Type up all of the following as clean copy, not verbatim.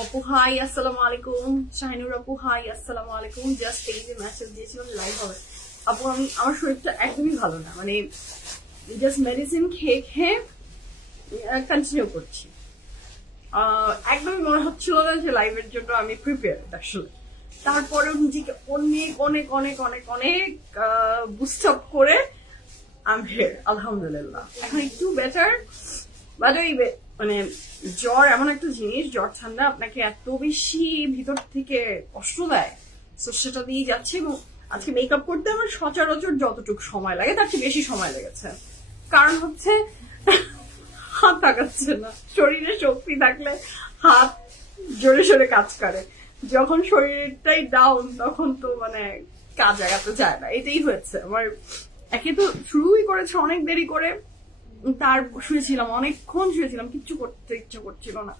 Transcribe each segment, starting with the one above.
আপু হাই আসসালামু আলাইকুম, শাহিনুর আপু হাই আসসালামু আলাইকুম। জাস্ট এই যে মেসেজ দিয়েছিলাম লাইভ হবে। আপু আমি আমার শরীরটা একদমই ভালো না, মানে জাস্ট মেডিসিন খেয়ে খেয়ে কন্টিনিউ করছি। একদমই মনে হচ্ছিল না যে লাইভের জন্য আমি প্রিপেয়ার আসলে। তারপরেও নিজেকে অনেক অনেক অনেক অনেক অনেক বুস্ট আপ করে আমি হিয়ার, আলহামদুলিল্লাহ এখন একটু বেটার। বাট ওই মানে জ্বর এমন একটা জিনিস, জ্বর ঠান্ডা আপনাকে এত বেশি ভিতর থেকে কষ্ট দেয়, তো সেটা দিয়ে যাচ্ছে। এবং আজকে মেকআপ করতে আমার সচরাচর যতটুকু সময় লাগে তার চেয়ে বেশি সময় লেগেছে, কারণ হচ্ছে হাত তাকাচ্ছে না। শরীরে শক্তি থাকলে হাত জোরে সোরে কাজ করে, যখন শরীরটাই ডাউন তখন তো মানে কাজ আগাতে চায় না। এটাই হয়েছে আমার। একে তো শুরুই করেছে অনেক দেরি করে, তার শুয়েছিলাম অনেকক্ষণ, শুয়েছিলাম, কিচ্ছু করতে ইচ্ছা করছিল না।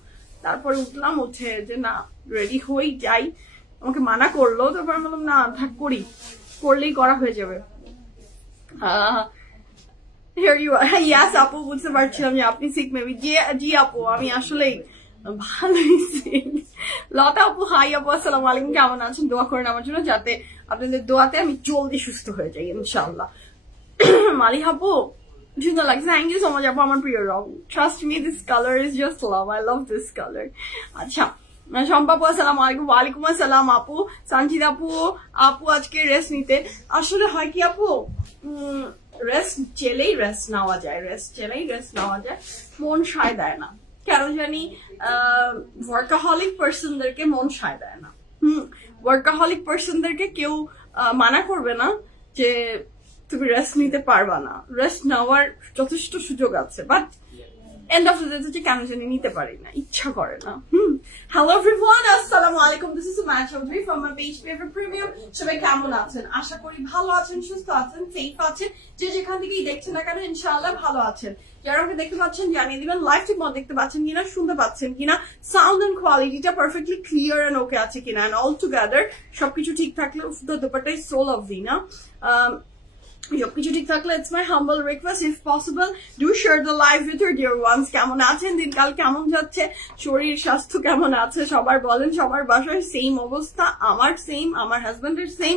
তারপরে উঠলাম, উঠে যে না রেডি হই যাই, আমাকে মানা করলো, তারপর বললাম না থাক করি, করলেই করা হয়ে যাবে। ইয়াস আপু বুঝতে পারছিলাম যে আপনি সিক মেবি। জি আপু আমি আসলেই ভালোই সিক। লতা আপু হাই আপু আসসালামু আলাইকুম, কেমন আছেন? দোয়া করেন আমার জন্য যাতে আপনাদের দোয়াতে আমি জলদি সুস্থ হয়ে যাই ইনশাআল্লাহ। মালিহা আপু সুন্দর লাগছে, থ্যাংক ইউ সো মাচ আপু, আমার প্রিয় রং। Trust me this colour is just love, I love this colour. আচ্ছা শম্পা আপু আসসালামু আলাইকুম। ওয়ালাইকুম আসসালাম আপু। সানজিদ আপু আপু আজকে রেস্ট নিতে। আসলে হয় কি আপু, রেস্ট চেলেই রেস্ট নেওয়া যায়, রেস্ট চেলেই রেস্ট নেওয়া যায়, মন সায় দেয় না কেন জানি। ওয়ার্কাহলিক পার্সনদেরকে মন সায় দেয় না। ওয়ার্কাহলিক পার্সনদেরকে কেউ মানা করবে না যে তুমি রেস্ট নিতে পারবা না, রেস্ট নেওয়ার যথেষ্ট সুযোগ আছে, but end of the day কেন জানি নিতে পারি না, ইচ্ছা করে না। হ্যালো এভরিওয়ান, আসসালামু আলাইকুম। This is Sumaiya Chowdhury from my page favourite premium. সবাই কেমন আছেন? আশা করি ভালো আছেন, সুস্থ আছেন, সেফ আছেন। যে যেখান থেকেই দেখছেন না কেন ইনশাআল্লাহ ভালো আছেন। যারা আমাকে দেখতে পাচ্ছেন জানিয়ে দিবেন লাইভ ঠিক মতো দেখতে পাচ্ছেন কিনা, শুনতে পাচ্ছেন কিনা, সাউন্ড এন্ড কোয়ালিটিটা পারফেক্টলি ক্লিয়ার এন্ড ওকে আছে কিনা, এন্ড অল টুগেদার সবকিছু ঠিক থাকলে the dupatta is so lovely না। সবকিছু ঠিক থাকলে it's my humble request, if possible do share the live with your deer once. কেমন আছেন? দিনকাল কেমন যাচ্ছে? শরীর স্বাস্থ্য কেমন আছে? সবার বলেন, সবার বাসায় সেম অবস্থা, আমার সেম, আমার হাজবেন্ডের সেম।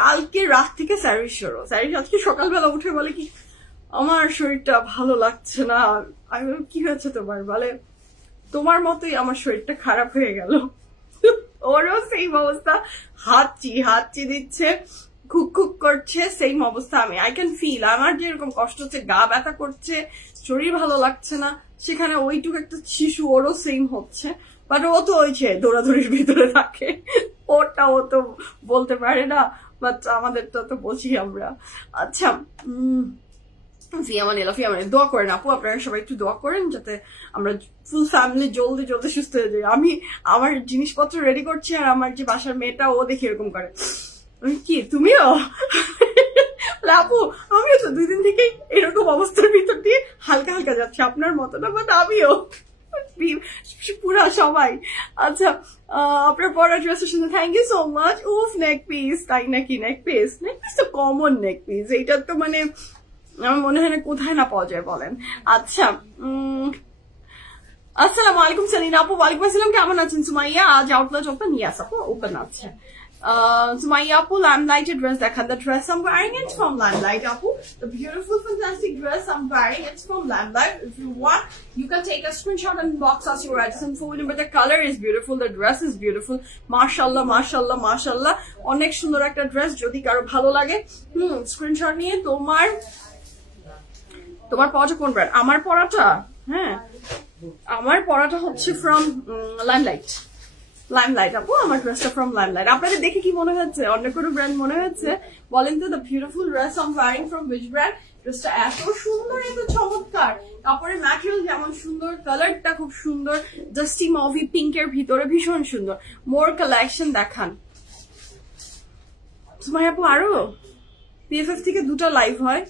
কালকে রাত থেকে স্যারিস শুরু। স্যারিস আজকে সকালবেলা উঠে বলে কি আমার শরীরটা ভালো লাগছে না। আমি বলি কি হয়েছে তোমার? বলে তোমার মতোই আমার শরীরটা খারাপ হয়ে গেল। ওরও সেম অবস্থা, হাঁচি দিচ্ছে, খুক খুক করছে, সেম অবস্থা। আমি আই ক্যান ফিল আমার যেরকম কষ্ট হচ্ছে, গা ব্যথা করছে, শরীর ভালো লাগছে না, সেখানে ওইটুকু একটা শিশু ওরও সেম হচ্ছে। বাট ও তো ওই দৌড়াদৌড়ির ভিতরে থাকে, ওটা ও তো বলতে পারে না, বাট আমাদের তো বলছি আমরা। আচ্ছা দোয়া করেন আপু, আপনারা সবাই একটু দোয়া করেন যাতে আমরা ফুল ফ্যামিলি জলদি জলদি সুস্থ হয়ে যাই। আমি আমার জিনিসপত্র রেডি করছি, আর আমার যে বাসার মেয়েটা ও দেখি এরকম করে, কি তুমিও? আপু আমিও তো 2 দিন থেকেই এরকম অবস্থার ভিতর দিয়ে হালকা হালকা যাচ্ছে, আপনার মতো না, বাট আমিও পুরা সবাই। আচ্ছা আপনার পড়া ড্রেসের সাথে থ্যাংক ইউ সো মাচ। উফ নেক পিস, তাই নাকি? নেক পিস তো কমন নেক পিস, এইটা তো মানে আমার মনে হয় না কোথায় না পাওয়া যায় বলেন। আচ্ছা আসসালামু আলাইকুম সালিনা আপু। ওয়ালাইকুম আসসালাম, কেমন আছেন? সুমাইয়া আজ আউটলেট ওপেন? ইয়াস আপু ওপেন আছে। Sumayya Apu, Limelight dress dekhan. The dress I'm wearing it's from Limelight Apu. The beautiful fantastic dress I'm wearing it's from Limelight. If you want you can take a screenshot and box us your address and phone number. The color is beautiful, the dress is beautiful. Mashallah mashallah mashallah, onek sundor ekta dress. Jodi karo bhalo lage screenshot niye তোমার পরাটা কোন brand? আমার পরাটা আমার পরাটা হচ্ছে from Limelight আপু, আমার ড্রেসটা from limelight. আপনাদের দেখে কি মনে হচ্ছে অন্য কোনো ব্র্যান্ড মনে হচ্ছে বলেন তো? The beautiful dress I am wearing from which brand? ড্রেসটা এত সুন্দর, এত চমৎকার, কাপড়ের ম্যাটেরিয়াল যেমন সুন্দর, কালারটা খুব সুন্দর, জাস্টি মুভি পিঙ্কের ভিতরে ভীষণ সুন্দর। মোর কালেকশন দেখান সুমাইয়া আপু। আরো পিএফএফ থেকে 2টা লাইভ হয়,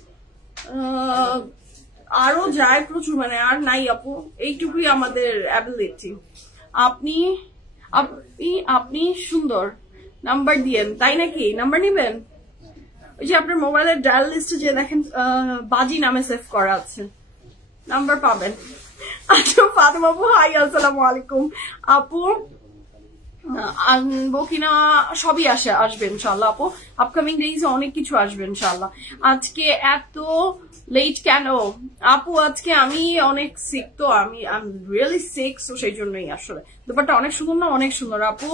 আরো যায় প্রচুর, মানে আর নাই আপু, এইটুকুই আমাদের অ্যাবিলিটি। আপনি সুন্দর, নাম্বার দিয়েন, তাই নাকি? নাম্বার নিবেন? ওই যে আপনার মোবাইলের ডায়াল লিস্টে যে দেখেন বাজি নামে সেভ করা আছে, নাম্বার পাবেন। আচ্ছা ফাতেমা আপু হাই, আসসালামু আলাইকুম। আপু আনবো কিনা সবই আসবে ইনশাল্লাহ আপু, আপকামিং ডেইজ অনেক কিছু আসবে ইনশাল্লাহ। আজকে এত লেট কেন আপু? আজকে আমি অনেক সিক, তো আমি রিয়েলি সিক, সো সেই জন্যই আসলে। দুপারটা অনেক সুন্দর না? অনেক সুন্দর আপু।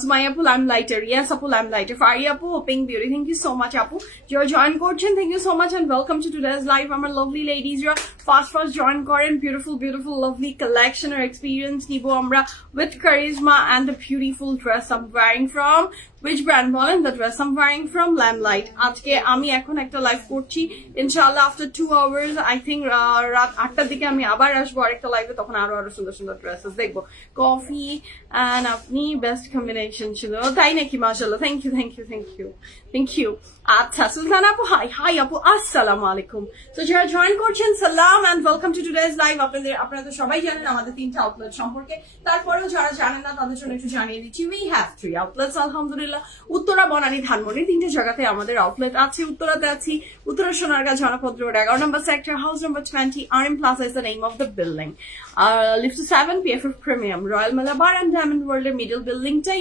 সুমাই আপু লাইম লাইটার, ইয়েস আপু লাইম লাইটার। ফারি আপু pink beauty, thank you so much আপু। যারা জয়েন করছেন thank you so much and welcome to today's live. আমার লাভলি লেডিজরা ফার্স্ট জয়েন করেন। বিউটিফুল বিউটিফুল লাভলি কালেকশন আর এক্সপিরিয়েন্স নিব আমরা with Charisma and the beautiful dress I am wearing from which brand বলেন? the dress I'm wearing from Lamplight। আজকে আমি এখন একটা লাইভ করছি ইনশাআল্লাহ আফটার 2 hours, আই থিঙ্ক রাত 8টার দিকে আমি আবার আসবো আরেকটা লাইভে, তখন আরো সুন্দর সুন্দর ড্রেসেস দেখবো। কফি এন্ড আপনি বেস্ট কম্বিনেশন ছিল, তাই নাকি? মাশাআল্লাহ, thank you thank you thank you thank you. আচ্ছা সুলতান আপু হাই, হাই আপু আসসালামু আলাইকুম। তো যারা জয়েন করছেন সালাম and welcome to today's live. আপনারা তো সবাই জানেন আমাদের 3টা আউটলেট সম্পর্কে, তারপরেও যারা জানেন না তাদের জন্য একটু জানিয়ে দিচ্ছি। উই হ্যাভ 3 আউটলেটস আলহামদুলিল্লাহ। উত্তরা, বনানী, ধানমন্ডি, 3টে জায়গাতে আমাদের আউটলেট আছে। উত্তরাতে আছি উত্তরা সোনারগাঁ জনপদ রোড 11 নম্বর sector, house number 20, RM Plaza is the name of the building. Lift 7, PFF Premium, Royal Malabar and Diamond World এর মিডল বিল্ডিংটাই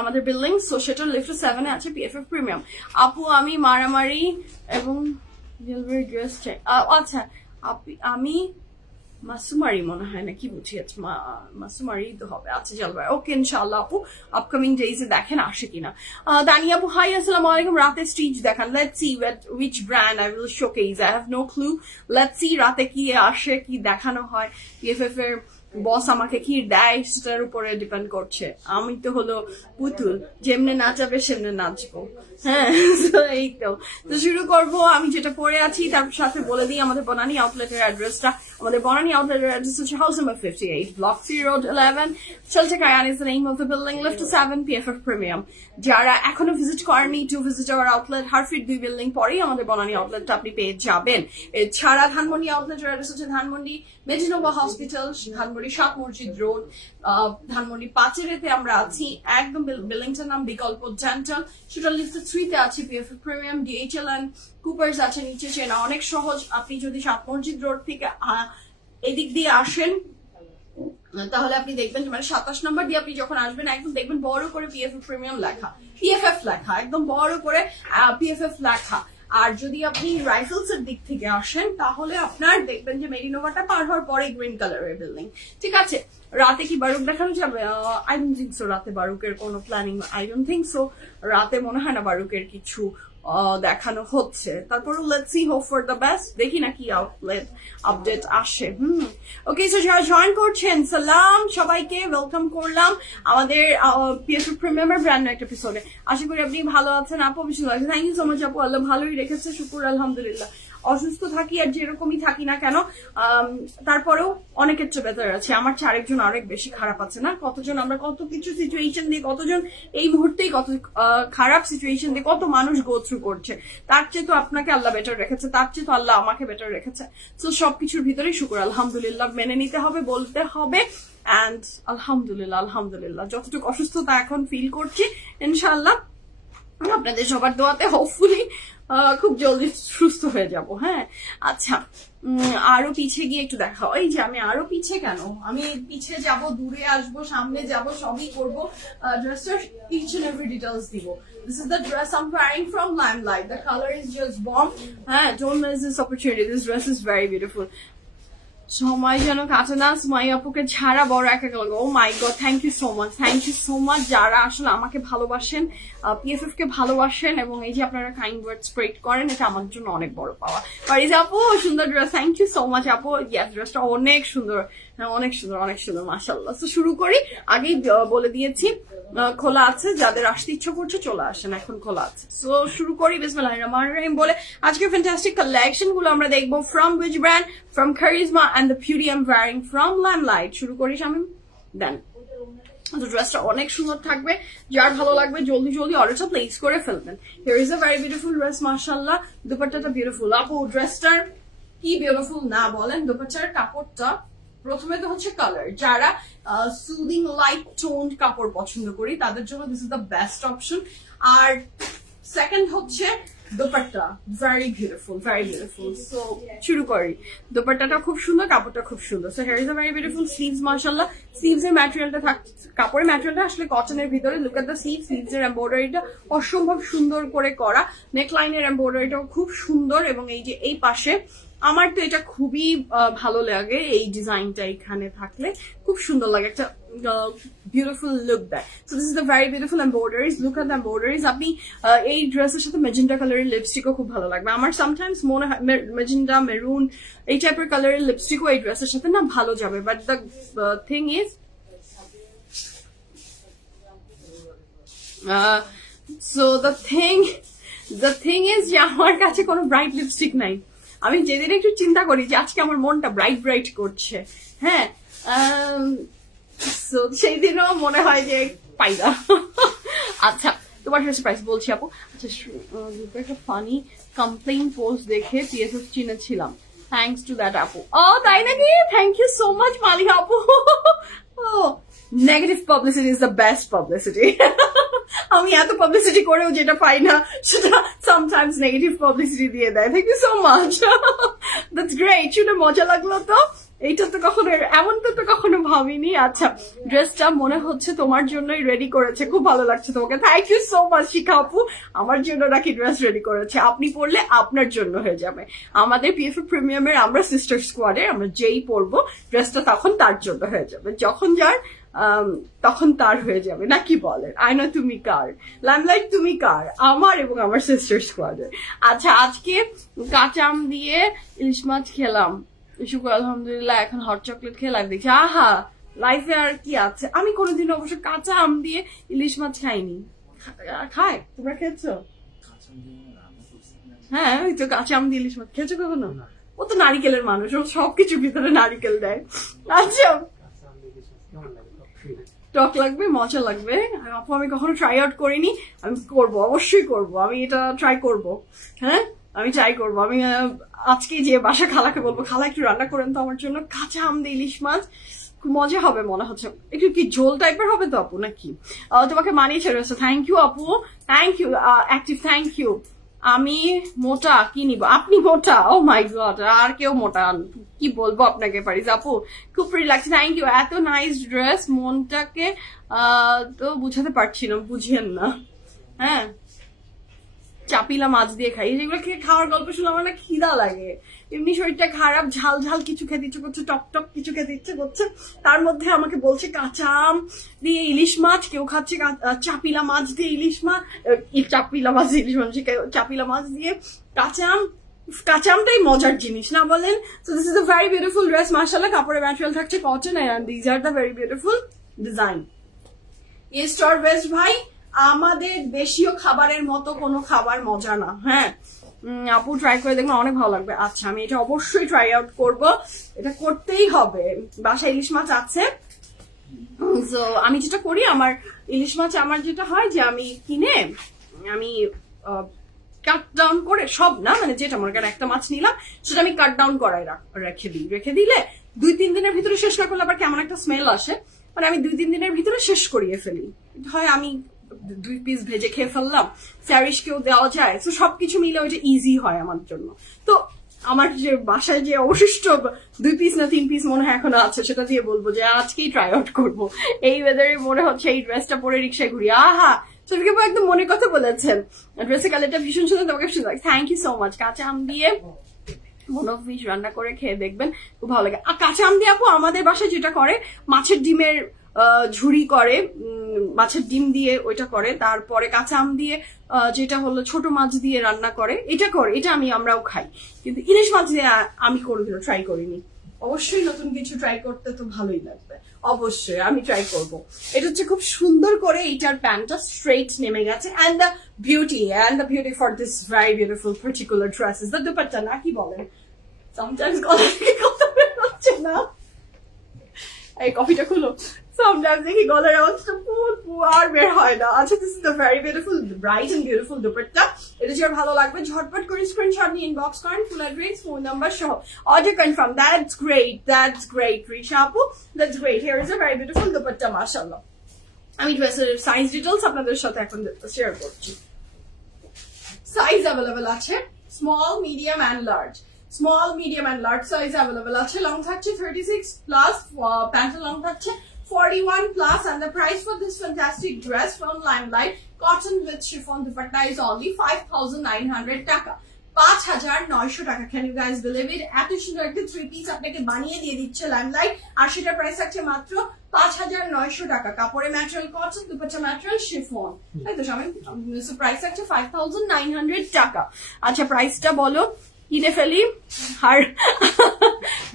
আমাদের বিল্ডিং, সো সেটা লিফট 7 এ আছে PFF প্রিমিয়াম। আপু আমি মারামারি এবং জুয়েলারি ড্রেস চাই। আচ্ছা আমি মাসুমারি মনে হয় না, কি বুঝি? আচ্ছা মাসুমারি তো হবে। আচ্ছা জলবাই, ওকে ইনশাআল্লাহ আপু আপকামিং ডেইজে দেখেন আসে কিনা। দানিয়া আপু হাই, আসসালামু আলাইকুম। রাতে স্টিচ দেখান, let's see which brand I will showcase, I have no clue, let's see রাতে কি আসে, কি দেখানো হয়। PFF এর বস আমাকে কি দেয় সেটার উপরে ডিপেন্ড করছে। আমি তো হলো পুতুল, যেমনে নাচাবে সেমনে নাচবো। হ্যাঁ এই তো শুরু করবো। আমি যেটা পরে আছি তার সাথে বলে দিই আমাদের বনানী আউটলেটের অ্যাড্রেসটা। আমাদের বনানী আউটলেটের অ্যাড্রেস হচ্ছে house number 58, block 3 road 11, Chaltakayan is the name of the building, lift 7, PFF Premium। যারা এখনো ভিজিট করেনি টু ভিজিট আওয়ার আউটলেট, হারফিট 2 বিল্ডিং পরেই আমাদের বনানী আউটলেটটা আপনি পেয়ে যাবেন। এছাড়া ধানমন্ডি আউটলেটের অ্যাড্রেস হচ্ছে ধানমন্ডি মেডিনোভা হসপিটাল, ধানমন্ডি 7 মসজিদ রোড, ধানমন্ডি 5 আমরা আছি। একদম বিল্ডিংটার নাম বিকল্প ডেন্টাল, সেটা লিফট 3 তে আছে PFF premium. DHL and Coopers আছে নিচে, চেনা অনেক সহজ। আপনি যদি 7 মসজিদ রোড থেকে এদিক দিয়ে আসেন তাহলে আপনি দেখবেন মানে 27 নম্বর দিয়ে আপনি যখন আসবেন একদম দেখবেন বড় করে PFF প্রিমিয়াম লেখা, PFF লেখা, একদম বড় করে PFF লেখা। আর যদি আপনি রাইফেলস এর দিক থেকে আসেন তাহলে আপনার দেখবেন যে মেরিনোভাটা পার হওয়ার পরে গ্রিন কালারের বিল্ডিং। ঠিক আছে, রাতে কি বারুক দেখানো যাবে? I don't think so. রাতে বারুকের কোনো planning I don't think so. রাতে মনে হয় না বারুকের কিছু দেখানো হচ্ছে। তারপরে let's see, hope for the best, দেখি না কি আউটলেট আপডেট আসে। ওকে, সো যারা জয়েন করছেন সালাম সবাইকে, ওয়েলকাম করলাম আমাদের PFF প্রিমিয়ামের ব্র্যান্ড নিউ একটা এপিসোডে। আশা করি আপনি ভালো আছেন আপু, বেশি ভালো আছেন। থ্যাংক ইউ সো মাচ আপু, আল্লাহ ভালোই রেখেছে, শুকুর আলহামদুলিল্লাহ। অসুস্থ থাকি আর যেরকমই থাকি না কেন তারপরেও অনেকের চেয়ে বেটার আছে। আমার চেয়ে আরেকজন অনেক বেশি খারাপ আছে না? কতজন আমরা কত কিছু সিচুয়েশন দিয়ে, কতজন এই মুহূর্তেই কত খারাপ সিচুয়েশন দিয়ে কত মানুষ গো থ্রু করছে। তার চেয়ে তো আপনাকে আল্লাহ বেটার রেখেছে, তার চেয়ে তো আল্লাহ আমাকে বেটার রেখেছে। তো সবকিছুর ভিতরেই শুকুর আলহামদুলিল্লাহ মেনে নিতে হবে, বলতে হবে। অ্যান্ড আলহামদুলিল্লাহ আলহামদুলিল্লাহ যতটুকু অসুস্থতা এখন ফিল করছি ইনশাআল্লাহ আপনাদের সবার দোয়াতে হোপফুলি খুব জলদি সুস্থ হয়ে যাব। হ্যাঁ আচ্ছা, আরো পিছিয়ে গিয়ে একটু দেখা। এই যে আমি আরো পিছিয়ে কেন, আমি পিছিয়ে যাব, দূরে আসবো, সামনে যাব, সবই করবো। ড্রেসটার each and every details দিব। This is the dress I'm wearing from Lamplight. The color is just bomb. Don't miss this opportunity. This dress is very beautiful. সময় যেন কাটে না সুমাই আপুকে ছাড়া বড় একা লাগে। Oh my God, thank you so much, thank you so much যারা আসলে আমাকে ভালোবাসেন, PFF কে ভালোবাসেন এবং এই যে আপনারা কাইন্ড ওয়ার্ড স্প্রেড করেন, এটা আমার জন্য অনেক বড় পাওয়া। পারিজ আপু সুন্দর dress, thank you so much আপু। ইয়েস, ড্রেসটা অনেক সুন্দর, অনেক সুন্দর, অনেক সুন্দর মাশাআল্লাহ। তো শুরু করি, আগেই বলে দিয়েছি খোলা আছে, যাদের আসতে ইচ্ছা করছে চলে আসেন, এখন খোলা আছে। সো শুরু করি বিসমিল্লাহির রহমানির রহিম বলে। আজকে ফ্যান্টাস্টিক কালেকশন গুলো আমরা দেখবো from which brand, from Karisma and the beauty I'm wearing from Lamplight। শুরু করি শামিম, দেন ড্রেসটা অনেক সুন্দর থাকবে, যার ভালো লাগবে জলদি জলদি অর্ডারটা প্লেস করে ফেলবেন। Here is a very beautiful dress মাশাআল্লাহ। দুপাট্টাটা বিউটিফুল আপু, ড্রেসটার কি বিউটিফুল না বলেন। দুপাট্টার কাপড়টা প্রথমে তো হচ্ছে কালার, যারা সুদিং লাইট টোন কাপড় পছন্দ করি তাদের জন্য this is the best option. আর সেকেন্ড হচ্ছে dupatta very beautiful, very beautiful. So শুরু করি। দোপাট্টাটা খুব সুন্দর, কাপড়টা খুব সুন্দর। So here is a very beautiful sleeves, মাশাআল্লাহ। sleeves এর ম্যাটেরিয়ালটা কাপড়ের ম্যাটেরিয়ালটা আসলে কটনের ভিতরে। look at the sleeves, sleeves এর এমব্রয়ডারিটা অসম্ভব সুন্দর করে করা। নেকলাইনের এমব্রয়ডারিটাও খুব সুন্দর, এবং এই যে এই পাশে আমার তো এটা খুবই ভালো লাগে, এই ডিজাইনটা এখানে থাকলে খুব সুন্দর লাগে, একটা বিউটিফুল লুক দেয়। So this is the very beautiful embroideries, look at the embroideries. আপনি এই ড্রেসের সাথে মেজেন্টা কালারের লিপস্টিকও খুব ভালো লাগবে। আমার সামটাইমস মনে হয় মেজেন্টা, মেরুন এই টাইপের কালারের লিপস্টিকও এই ড্রেসের সাথে না ভালো যাবে। But the thing is so the thing is যে আমার কাছে কোনো ব্রাইট লিপস্টিক নাই। আমি যেদিন একটু চিন্তা করি যে আজকে আমার মনটা ব্রাইট ব্রাইট করছে, হ্যাঁ, সেই দিনও মনে হয় যে পাই না। আচ্ছা, তোমার ড্রেসের প্রাইস বলছি আপু। আচ্ছা, একটা ফানি কমপ্লেইন পোস্ট দেখে পিএসএফ চিনেছিলাম, থ্যাংকস টু দ্যাট আপু। ও তাই নাকি? Thank you so much Maliha আপু। ও negative publicity is the best publicity. আমি এত পাবলিসিটি করেও যেটা পাই না সেটা সামটাইমস নেগেটিভ পাবলিসিটি দিয়ে দেয়। Thank you so much, that's great. শুনে মজা লাগলো তো। এইটা তো কখনো, এমনটা তো কখনো ভাবিনি। আচ্ছা, ড্রেসটা মনে হচ্ছে তোমার জন্যই রেডি করেছে, খুব ভালো লাগছে তোমাকে। থ্যাংক ইউ সো মাচ শিখা আপু। আমার জন্য নাকি ড্রেস রেডি করেছে, আপনি পরলে আপনার জন্য হয়ে যাবে। আমাদের পিএফএ প্রিমিয়ামের আমরা সিস্টার স্কোয়াডে আমরা যেই পরবো ড্রেসটা তখন তার জন্য হয়ে যাবে, যখন যার তখন তার হয়ে যাবে, না কি বলেন? আয়না তুমি কার, লাইমলাইট তুমি কার, আমার এবং আমার সিস্টার স্কোয়াডের। আচ্ছা, আজকে কাঁচা আম দিয়ে ইলিশ মাছ খেলাম, শুক্র আলহামদুলিল্লাহ। এখন হট চকলেট খেয়ে লাইভ দেখছি। আহা, লাইফে আর কি আছে? আমি কোনোদিন অবশ্য কাঁচা আম দিয়ে ইলিশ মাছ খাইনি। খায়? তোমরা খেয়েছো? হ্যাঁ, ওই তো কাঁচা আম দিয়ে ইলিশ মাছ খেয়েছো কখনো? ও তো নারিকেলের মানুষ, ও সবকিছুর ভিতরে নারিকেল দেয়। আচ্ছা, টক লাগবে, মজা লাগবে। আপু আমি কখনো ট্রাই আউট করিনি, আমি করবো, অবশ্যই করবো। আমি এটা ট্রাই করবো, হ্যাঁ আমি ট্রাই করবো। আমি আজকে যে বাসা খালাকে বলবো, খালা একটু রান্না করেন তো আমার জন্য কাঁচা আম দিয়ে ইলিশ মাছ, খুব মজা হবে মনে হচ্ছে। একটু কি ঝোল টাইপের হবে তো আপু নাকি? তোমাকে মানিয়েছে রয়েছে। থ্যাংক ইউ আপু, thank you active, thank you. আমি মোটা, কি নিব? আপনি মোটা? ও মাই গড, আর কেউ মোটা? কি বলবো আপনাকে পারিস আপু, খুব প্রিটি লাগছে। থ্যাংক ইউ, এত নাইস ড্রেস। মনটাকে তো বুঝাতে পারছি না, বুঝেন না। হ্যাঁ, চাপিলা মাছ দিয়ে খাই, যেগুলো খাওয়ার গল্প শুনে আমার না খিদা লাগে। এমনি শরীরটা খারাপ, ঝাল ঝাল কিছু খেতে ইচ্ছে করছে, টক টক কিছু খেতে ইচ্ছে করছে, তার মধ্যে আমাকে বলছে কাঁচা আম দিয়ে ইলিশ মাছ, কেউ খাচ্ছে চাপিলা মাছ দিয়ে ইলিশ মাছ, চাপিলা মাছ ইলিশ মাছ, চাপিলা মাছ দিয়ে কাঁচা আম। কাঁচা আমটাই মজার জিনিস, না বলেন? So this is a very beautiful dress, মাশাআল্লাহ। কাপড়ের ম্যাটেরিয়াল থাকছে cotton, and these are the very beautiful design. East or west ভাই, আমাদের দেশীয় খাবারের মতো কোনো খাবার মজা না। হ্যাঁ আপু, ট্রাই করে দেখবেন, অনেক ভালো লাগবে। আচ্ছা, আমি এটা অবশ্যই ট্রাই আউট করবো, এটা করতেই হবে। বাসায় ইলিশ মাছ আছে, তো আমি যেটা করি, আমার ইলিশ মাছ আমার যেটা হয় যে আমি কিনে, আমি কাট ডাউন করে, সব না মানে যেটা মনে করেন একটা মাছ নিলাম সেটা আমি কাট ডাউন করাই রেখে দিই। রেখে দিলে 2-3 দিনের ভিতরে শেষ না করলে আবার কেমন একটা স্মেল আসে, মানে আমি 2-3 দিনের ভিতরে শেষ করিয়ে ফেলি। হয় আমি 2 পিস ভেজে খেয়ে ফেললাম, স্যারিশকেও দেওয়া যায়, তো সবকিছু মিলে ওইটা ইজি হয় আমার জন্য। তো আমার যে বাসায় যে অবশিষ্ট 2 পিস না 3 পিস মনে হয় এখনো আছে, সেটা দিয়ে বলবো যে আজকেই ট্রাই আউট করবো। এই ওয়েদারে মনে হচ্ছে এই ড্রেসটা পরে রিক্সায় ঘুরি। আহা, সবাইকে একদম মনের কথা বলেছেন। ড্রেসের কালারটা ভীষণ সুন্দর, তোমাকে সুন্দর। Thank you so much. কাঁচা আম দিয়ে মনো ফিশ রান্না করে খেয়ে দেখবেন, খুব ভালো লাগে। আর কাঁচা আম দিয়ে আপু আমাদের বাসায় যেটা করে, মাছের ডিমের ঝুড়ি করে, মাছের ডিম দিয়ে ওইটা করে, তারপরে কাঁচা আম দিয়ে যেটা হলো ছোট মাছ দিয়ে রান্না করে, এটা করে, এটা আমরাও খাই। কিন্তু ইলিশ মাছ দিয়ে আমি কোনোদিনও ট্রাই করিনি। অবশ্যই নতুন কিছু ট্রাই করতে তো ভালোই লাগবে, অবশ্যই আমি ট্রাই করব। এটা হচ্ছে খুব সুন্দর করে এইটার প্যান্টটা স্ট্রেট নেমে গেছে, and the beauty for this very beautiful particular dress is the dupatta, না কি বলেন? Sometimes গলা থেকে কথা বের হচ্ছে না, এই কফিটা খুলো। Sometimes দেখি গলার আওয়াজটা আর বের হয় না। আচ্ছা, this is the very beautiful, bright and beautiful dupatta. এটা যার ভালো লাগবে ঝটপট করে স্ক্রিনশট নিয়ে ইনবক্স করেন, ফুল অ্যাড্রেস, ফোন নাম্বার সহ order confirm. That's great Risha আপু, that's great. Here is a very beautiful dupatta, মাশাআল্লাহ। আমি ড্রেসের সাইজ ডিটেইলস আপনাদের সাথে এখন শেয়ার করছি। সাইজ অ্যাভেলেবল আছে small medium and large. Small medium and large size available আছে। লং থাকছে 36 প্লাস, প্যান্টের লং থাকছে 41 plus, and the price for this fantastic dress from Limelight cotton with chiffon dupatta is only 5,900 টাকা, 5,900 টাকা। Can you guys believe it? এত সুন্দর একটা 3 piece আপনাকে বানিয়ে দিয়ে দিচ্ছে Limelight, আর সেটা প্রাইস থাকছে মাত্র 5,900 টাকা। কাপড়ে material cotton, dupatta material chiffon, তাই তো সবাই? প্রাইস থাকছে 5,900 টাকা। আচ্ছা প্রাইসটা বলো, কিনে ফেলি আর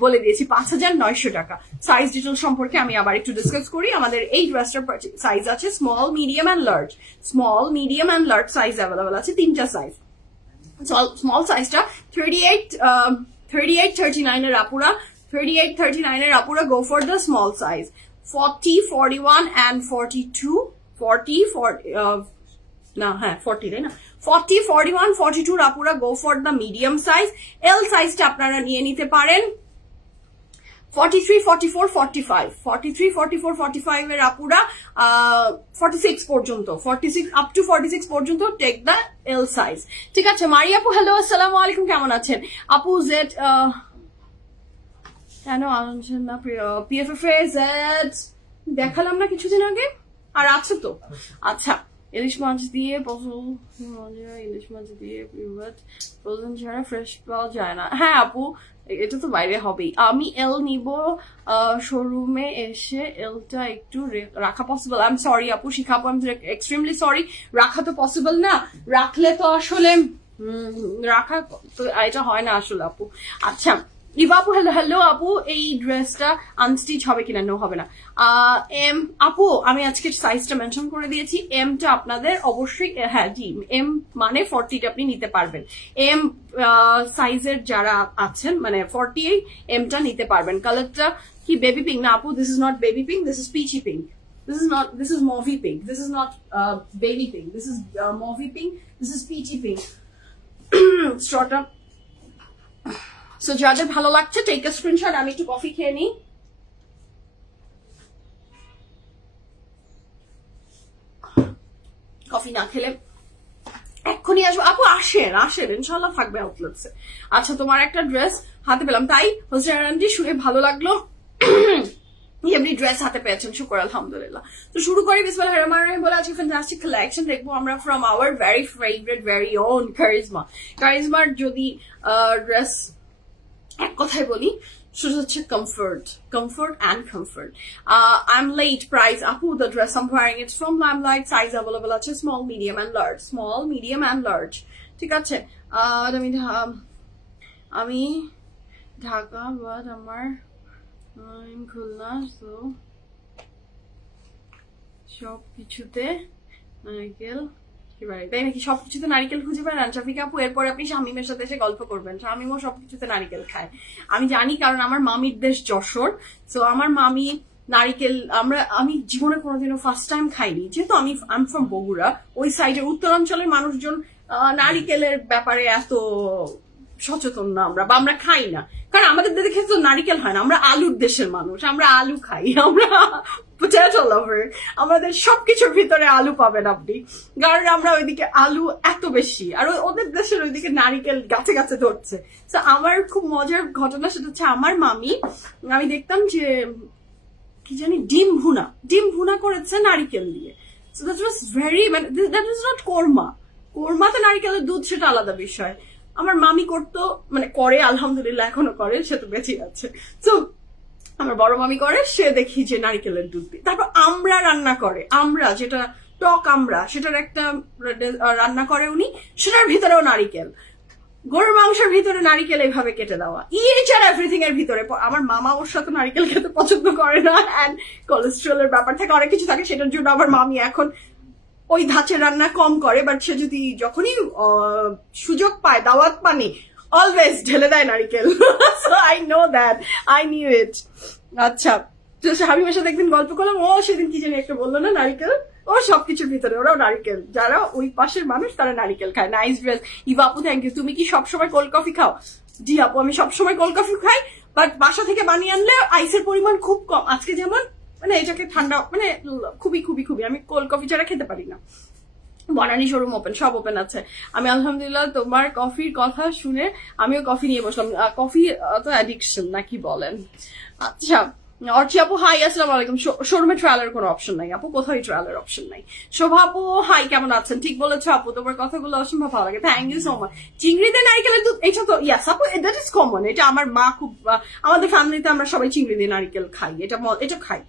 বলে দিয়েছি 5,900 টাকা। সাইজ ডিটেল সম্পর্কে আমি আবার একটু ডিসকাস করি। আমাদের এই ড্রেসটার সাইজ আছে small, medium and large. Small, medium and large size available আছে, 3টা সাইজ। স্মল সাইজটা 38-39 এর আপুরা, 38-39 এর আপুরা go for the small size. 40, 41 and 42, 40, 40 তাই না? 40, 41, 42 আপুরা go for the medium size. L সাইজটা আপনারা নিয়ে নিতে পারেন 43, 44, 45, 43, 44, 45 এর আপুরা 46 পর্যন্ত, 46 আপ টু 46 পর্যন্ত টেক দ্য এল সাইজ। ঠিক আছে মারি আপু, হ্যালো আসসালামু আলাইকুম, কেমন আছেন আপু? জেড কেন আনছেন না? PFF জেড দেখালাম না কিছুদিন আগে, আর আছে তো। আচ্ছা ইলিশ মাছ দিয়ে ইলিশ মাছ দিয়ে ফ্রোজেন ছাড়া ফ্রেশ পাওয়া যায় না। হ্যাঁ আপু এটা তো বাইরে হবেই। আমি এল নিব, শোরুমে এসে এলটা একটু রাখা পসিবল? আই এম সরি আপু, শিখা আপু, আই এম এক্সট্রিমলি সরি, রাখা তো পসিবল না। রাখলে তো আসলে রাখা তো এটা হয় না আসলে আপু। আচ্ছা ইভা আপু, হ্যালো আপু, এই ড্রেসটা আনস্টিচ হবে কিনা? নো হবে না। এম আপু আমি আজকে সাইজটা মেনশন করে দিয়েছি, এমটা আপনাদের অবশ্যই, হ্যাঁ জি, এম মানে 40টা আপনি নিতে পারবেন। এম সাইজের যারা আছেন মানে 48 এমটা নিতে পারবেন। কালারটা কি বেবি পিঙ্ক? না আপু, this is not baby pink, this is peachy pink. This is mauvey pink. This is not baby pink. This is mauvey pink. This is peachy pink. Strata. So যাদের ভালো লাগছে টেক আ স্ক্রিনশট। আমি একটু coffee খেয়ে নিই। Coffee না খেলে এক্ষুনি আসবো আপু। আসেন ইনশাল্লাহ থাকবে আউটলেটসে। আচ্ছা তোমার একটা ড্রেস হাতে পেলাম, তাই হোসেন আন্টি শুনে ভালো লাগলো। এমনি ড্রেস হাতে পেয়েছেন, শুকর আলহামদুলিল্লাহ। তো শুরু করি বিসমিল্লাহির রহমানির রহিম বলে। আজকে ফ্যান্টাস্টিক কালেকশন দেখবো আমরা from our very favourite very own কারিজমার। যদি ড্রেস এক কথায় বলি সেটা হচ্ছে comfort and comfort. I'm late price আপু, the dress I'm wearing it's from Limelight, size available আছে small, medium and large, ঠিক আছে। আমি ঢাকা বাট আমার খুলনা, তো সব কিছুতে নারকেল, তাই নাকি? সবকিছুতে নারিকেল খুঁজে পান রানশাফিকা আপু? এরপরে আপনি শামিমের সাথে এসে গল্প করবেন। শামিমও সবকিছুতে নারিকেল খায়, আমি জানি, কারণ আমার মামির দেশ যশোর। তো আমার মামি নারিকেল, আমি জীবনে কোনোদিনও ফার্স্ট টাইম খাইনি, যেহেতু আমি ফ্রম বগুড়া, ওই সাইডের উত্তরাঞ্চলের মানুষজন নারিকেলের ব্যাপারে এত সচেতন না আমরা, বা আমরা খাই না, কারণ আমাদের দেখে তো নারিকেল হয় না। আমরা আলুর দেশের মানুষ, আমরা আলু খাই, আমরা পটেটো লাভার, আমাদের সবকিছুর ভিতরে আলু পাবেন আপনি, কারণ আমরা ওইদিকে আলু এত বেশি, আর ওদের দেশের ওইদিকে নারিকেল গাছে গাছে ধরছে। তো আমার খুব মজার ঘটনা সেটা হচ্ছে আমার মামি, আমি দেখতাম যে কি জানি ডিম ভুনা করেছে নারিকেল দিয়ে। সো দ্যাট ওয়াজ ভেরি, মানে দ্যাট ওয়াজ নট কোরমা তো নারিকেলের দুধ সেটা আলাদা বিষয়। আমার মামি করতো, মানে করে আলহামদুলিল্লাহ, এখনো করে, সে তো বেঁচে আছে। তো আমার বড় মামি করে, সে দেখি যে নারিকেলের দুধ দিয়ে। তারপর আমরা রান্না করে, আমরা যেটা টক আমরা, সেটার একটা রান্না করে উনি, সেটার ভিতরেও নারিকেল। গরুর মাংসের ভিতরে নারিকেল এইভাবে কেটে দেওয়া, ইচ আর এভরিথিং এর ভিতরে। আমার মামা ওর সাথে নারিকেল খেতে পছন্দ করে না, অ্যান্ড কোলেস্ট্রলের ব্যাপার থাকে, অনেক কিছু থাকে, সেটার জন্য আমার মামি এখন ওই ধাঁচের রান্না কম করে। বাট সে যদি যখনই সুযোগ পায়, দাওয়াত পানি, অলওয়েজ ঢেলে দেয় নারিকেল। So I know that, I knew it. আচ্ছা, তো হাবিবের সাথে একদিন গল্প করলাম, ও সেদিন কি জানি একটা বললো না, নারিকেল, ও সবকিছুর ভিতরে ওরাও নারিকেল, যারা ওই পাশের মানুষ তারা নারিকেল খায়। নাইস ড্রেস ইভা আপু, থ্যাংক ইউ। তুমি কি সবসময় কোল্ড কফি খাও? জি আপু, আমি সবসময় কোল্ড কফি খাই, বাট বাসা থেকে বানিয়ে আনলে আইসের পরিমাণ খুব কম। আজকে যেমন মানে এটাকে ঠান্ডা, মানে খুবই আমি কোল্ড কফি ছাড়া খেতে পারি না। বনানী শোরুম ওপেন, সব ওপেন আছে। আমি আলহামদুলিল্লাহ তোমার কফির কথা শুনে আমিও কফি নিয়ে বসলাম। কফি তো অ্যাডিকশন নাকি বলেন? আচ্ছা অর্চি আপু হাই, আসসালামু আলাইকুম। শোরুমে ট্রায়ালের কোনো অপশন নাই আপু, কোথাও ট্রায়ালের অপশন নাই। শোভা আপু হাই, কেমন আছেন? ঠিক বলেছো আপু, তোমার কথাগুলো অসম্ভব ভালো লাগে, থ্যাংক ইউ সো মাচ। চিংড়িতে নারিকেলের দুধ, এটা তো ইয়াস আপু, দ্যাট ইজ কমন। এটা আমার মা খুব, আমাদের ফ্যামিলিতে আমরা সবাই চিংড়ি দিয়ে নারিকেল খাই, এটা খাই।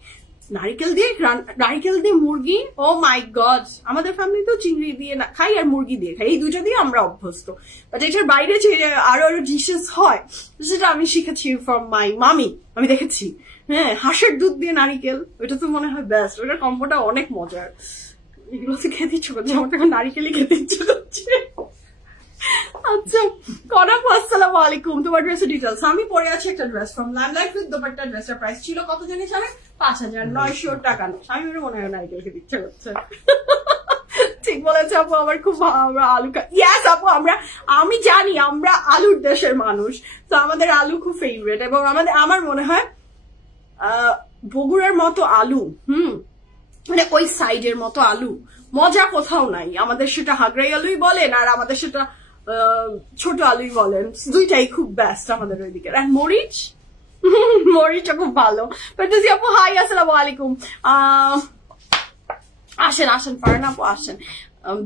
নারিকেল দিয়ে মুরগি, ও মাই গড, আমাদের ফ্যামিলিতেও চিংড়ি দিয়ে খাই আর মুরগি দিয়ে খাই, এই দুটো দিয়ে আমরা অভ্যস্ত। বাট এটার বাইরে যে আরো ডিশেস হয় সেটা আমি শিখেছি ফ্রম মাই মামি, আমি দেখেছি। হ্যাঁ, হাঁসের দুধ দিয়ে নারিকেল, ওইটা তো মনে হয় বেস্ট, ওটার কম্বোটা অনেক মজার। এগুলো তো খেতে ইচ্ছে করছে, আমার তখন নারিকেলই খেতে ইচ্ছে করছে। আচ্ছা কনাপু আসসালামু আলাইকুম, তোমার ড্রেসের ডিটেলস। আমি পরে আছি একটা dress from limelight with dupatta, ড্রেসের প্রাইস ছিল কত জানিস? 5,900 টাকা। আমি মনে হয় নারিকেল খেতে ইচ্ছে করছে। ঠিক বলেছে আপু, আমার খুব আমরা আলু ইয়াস আপু, আমি জানি আমরা আলুর দেশের মানুষ, তো আমাদের আলু খুব ফেভারিট। এবং আমার মনে হয় বগুড়ার মতো আলু, মানে ওই সাইডের মতো আলু মজা কোথাও নাই। আমাদের সেটা হাগরাই আলুই বলেন আর আমাদের সেটা ছোট আলুই বলেন, দুইটাই খুব বেস্ট আমাদের ওইদিকে। আর মরিচটা খুব ভালো। আপু হাই, আসসালামু আলাইকুম। আসেন ফারহান আপু, আসেন,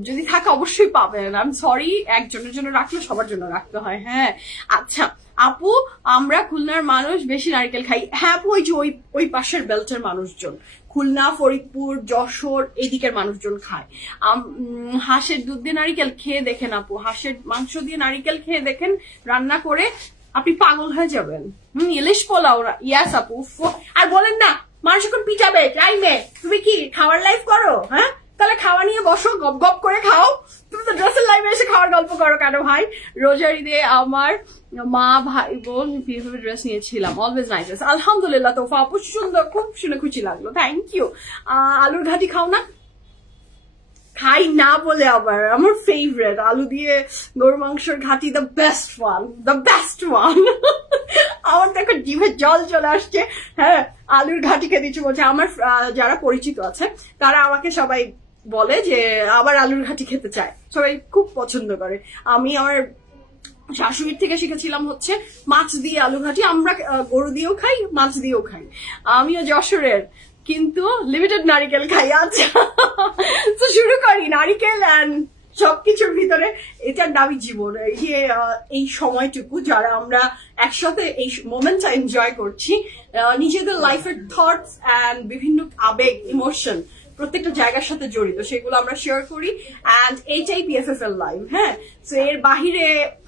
যদি থাকে অবশ্যই পাবেন। আই এম সরি, একজনের জন্য রাখলে সবার জন্য রাখতে হয়। হ্যাঁ আচ্ছা আপু, আমরা খুলনার মানুষ বেশি নারকেল খাই। হ্যাঁ আপু, ওই যে ওই পাশের বেল্টের মানুষজন, খুলনা, ফরিদপুর, যশোর, এদিকের মানুষজন খায়। হাঁসের দুধ দিয়ে নারিকেল খেয়ে দেখেন আপু, হাঁসের মাংস দিয়ে নারিকেল খেয়ে দেখেন রান্না করে, আপনি পাগল হয়ে যাবেন। ইলিশ পোলাও, ইয়াস আপু। আর বলেন না মানুষ এখন পিটাবে টাইমে, তুমি কি খাওয়ার লাইফ করো? হ্যাঁ, তাহলে খাওয়া নিয়ে বসো, গপ গপ করে খাও। তুমি তো ড্রেসের লাইভে এসে খাওয়ার গল্প করো কেন ভাই? রোজার ঈদে আমার মা ভাই বোন বিএফএফ ড্রেস নিয়েছিলাম, অলওয়েজ নাইস। আলহামদুলিল্লাহ তোফা আপু, সুন্দর, খুব শুনে খুশি লাগলো, থ্যাংক ইউ। আলুর ঘাটি খাও না? খাই না বলে আবার, আমার ফেভারিট আলু দিয়ে গরু মাংসের ঘাটি, দ্য বেস্ট ওয়ান। আমার দেখো জিভে জল চলে আসছে। হ্যাঁ, আলুর ঘাটি খেতে ইচ্ছে বলছে। আমার যারা পরিচিত আছে তারা আমাকে সবাই বলে যে আবার আলুর ঘাটি খেতে চায়, সবাই খুব পছন্দ করে। আমি আমার শাশুড়ির থেকে শিখেছিলাম হচ্ছে মাছ দিয়ে আলু ঘাটি। আমরা গরু দিয়েও খাই, মাছ দিয়েও খাই। আমিও যশোরের, কিন্তু লিমিটেড নারিকেল খাই। আচ্ছা তো শুরু করি। নারিকেল অ্যান্ড সবকিছুর ভিতরে এটার নামই জীবন। এই সময়টুকু যারা আমরা একসাথে এই মোমেন্টটা এনজয় করছি, নিজেদের লাইফের থটস অ্যান্ড বিভিন্ন আবেগ, ইমোশন প্রত্যেকটা জায়গার সাথে জড়িত, সেগুলো আমরা শেয়ার করি। অ্যান্ড এইটাই বিএফএফ এর লাইভ। হ্যাঁ, তো এর বাহিরে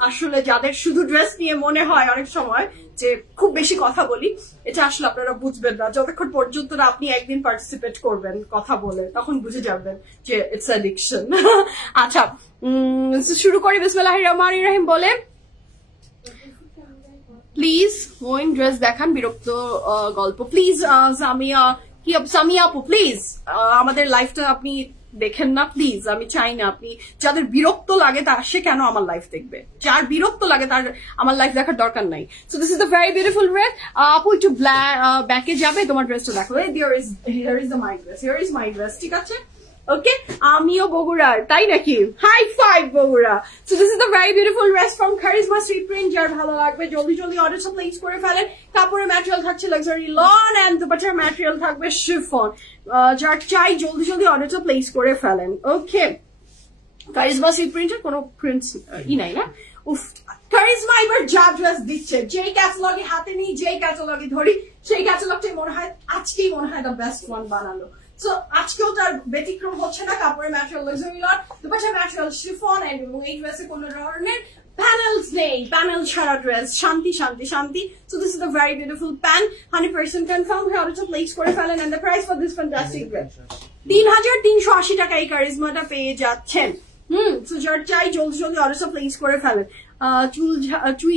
আসলে যাদের শুধু ড্রেস নিয়ে মনে হয় অনেক সময় যে খুব বেশি কথা বলি, এটা আসলে আপনারা বুঝবেন না যতক্ষণ পর্যন্ত না আপনি একদিন পার্টিসিপেট করবেন কথা বলে, তখন বুঝে যাবেন যে ইটস অ্যাডিকশন। আচ্ছা শুরু করি। বিসমিল্লাহির রহমানির রহিম বলে, প্লিজ ওইন ড্রেস দেখান, বিরক্ত গল্প প্লিজ। সামিয়া আপু প্লিজ আমাদের লাইফটা আপনি দেখেন না প্লিজ। আমি চাই না আপনি, যাদের বিরক্ত লাগে সে কেন আমার লাইফ দেখবে? যার বিরক্ত লাগে তার আমার লাইফ দেখার দরকার নাই। So this is the very beautiful dress. আপু একটু ব্যাকে যাবে, তোমার ড্রেসটা দেখো। হিয়ার ইজ মাই ড্রেস, ঠিক আছে? ওকে, আমিও বগুড়ার, তাই নাকি? High five Bogura. So this is the very beautiful dress from Charisma street print. যার ভালো লাগবে জলদি অর্ডারটা প্লেস করে ফেলেন। কাপড়ের ম্যাটেরিয়াল থাকছে লাক্সারি লন অ্যান্ড দুপাট্টার ম্যাটেরিয়াল থাকবে শিফন। যার চাই জলদি অর্ডারটা প্লেস করে ফেলেন। ওকে, কারিজমা স্ট্রিট প্রিন্টের কোনো প্রিন্টস নাই না? উফ, কারিজমা এবার যা ড্রেস দিচ্ছে, যেই ক্যাটালগে হাতে নিই, যেই ক্যাটালগে ধরি, সেই ক্যাটালগটাই মনে হয় আজকেই দ্য বেস্ট ওয়ান বানালো। সো আজকেও তার ব্যতিক্রম হচ্ছে না। কাপড়ের ম্যাটেরিয়াল লাক্সারি লন, দুপাট্টার ম্যাটেরিয়াল শিফন, এবং এই ড্রেসে কোনো ধরনের প্যানেলস নেই, প্যানেল ছাড়া ড্রেস, শান্তি। So this is the very beautiful pan, 100% confirmed. অর্ডারটা প্লেস করে ফেলেন and the price for this fantastic dress 3,380 টাকা এই কারিজমাটা পেয়ে যাচ্ছেন। সো যার চাই জলদি অর্ডারটা প্লেস করে ফেলেন। চুই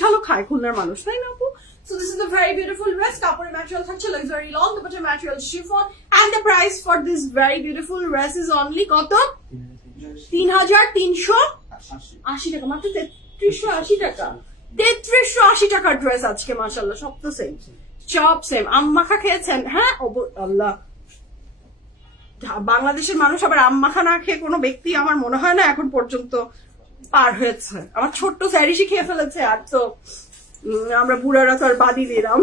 ঝালও খায় খুলনার মানুষ, তাই না আপু? So this is the very beautiful dress. Kapore material থাকছে luxury long, the bottom material chiffon, and the price for this very beautiful dress is only কত? 3,380 টাকা, মাত্র 3,380 টাকা। 3,380 টাকার ড্রেস আজকে মাশাআল্লাহ, সব তো সেম, সব সেম। আম্মাখা খেয়েছেন? হ্যাঁ আল্লাহ, বাংলাদেশের মানুষ আবার আম মাখা না খেয়ে কোনো ব্যক্তি আমার মনে হয় না এখন পর্যন্ত পার হয়েছে। আমার ছোট্ট স্যারিসি খেয়ে ফেলেছে, আর তো আমরা বুড়ারা তো আর বাদই দিলাম।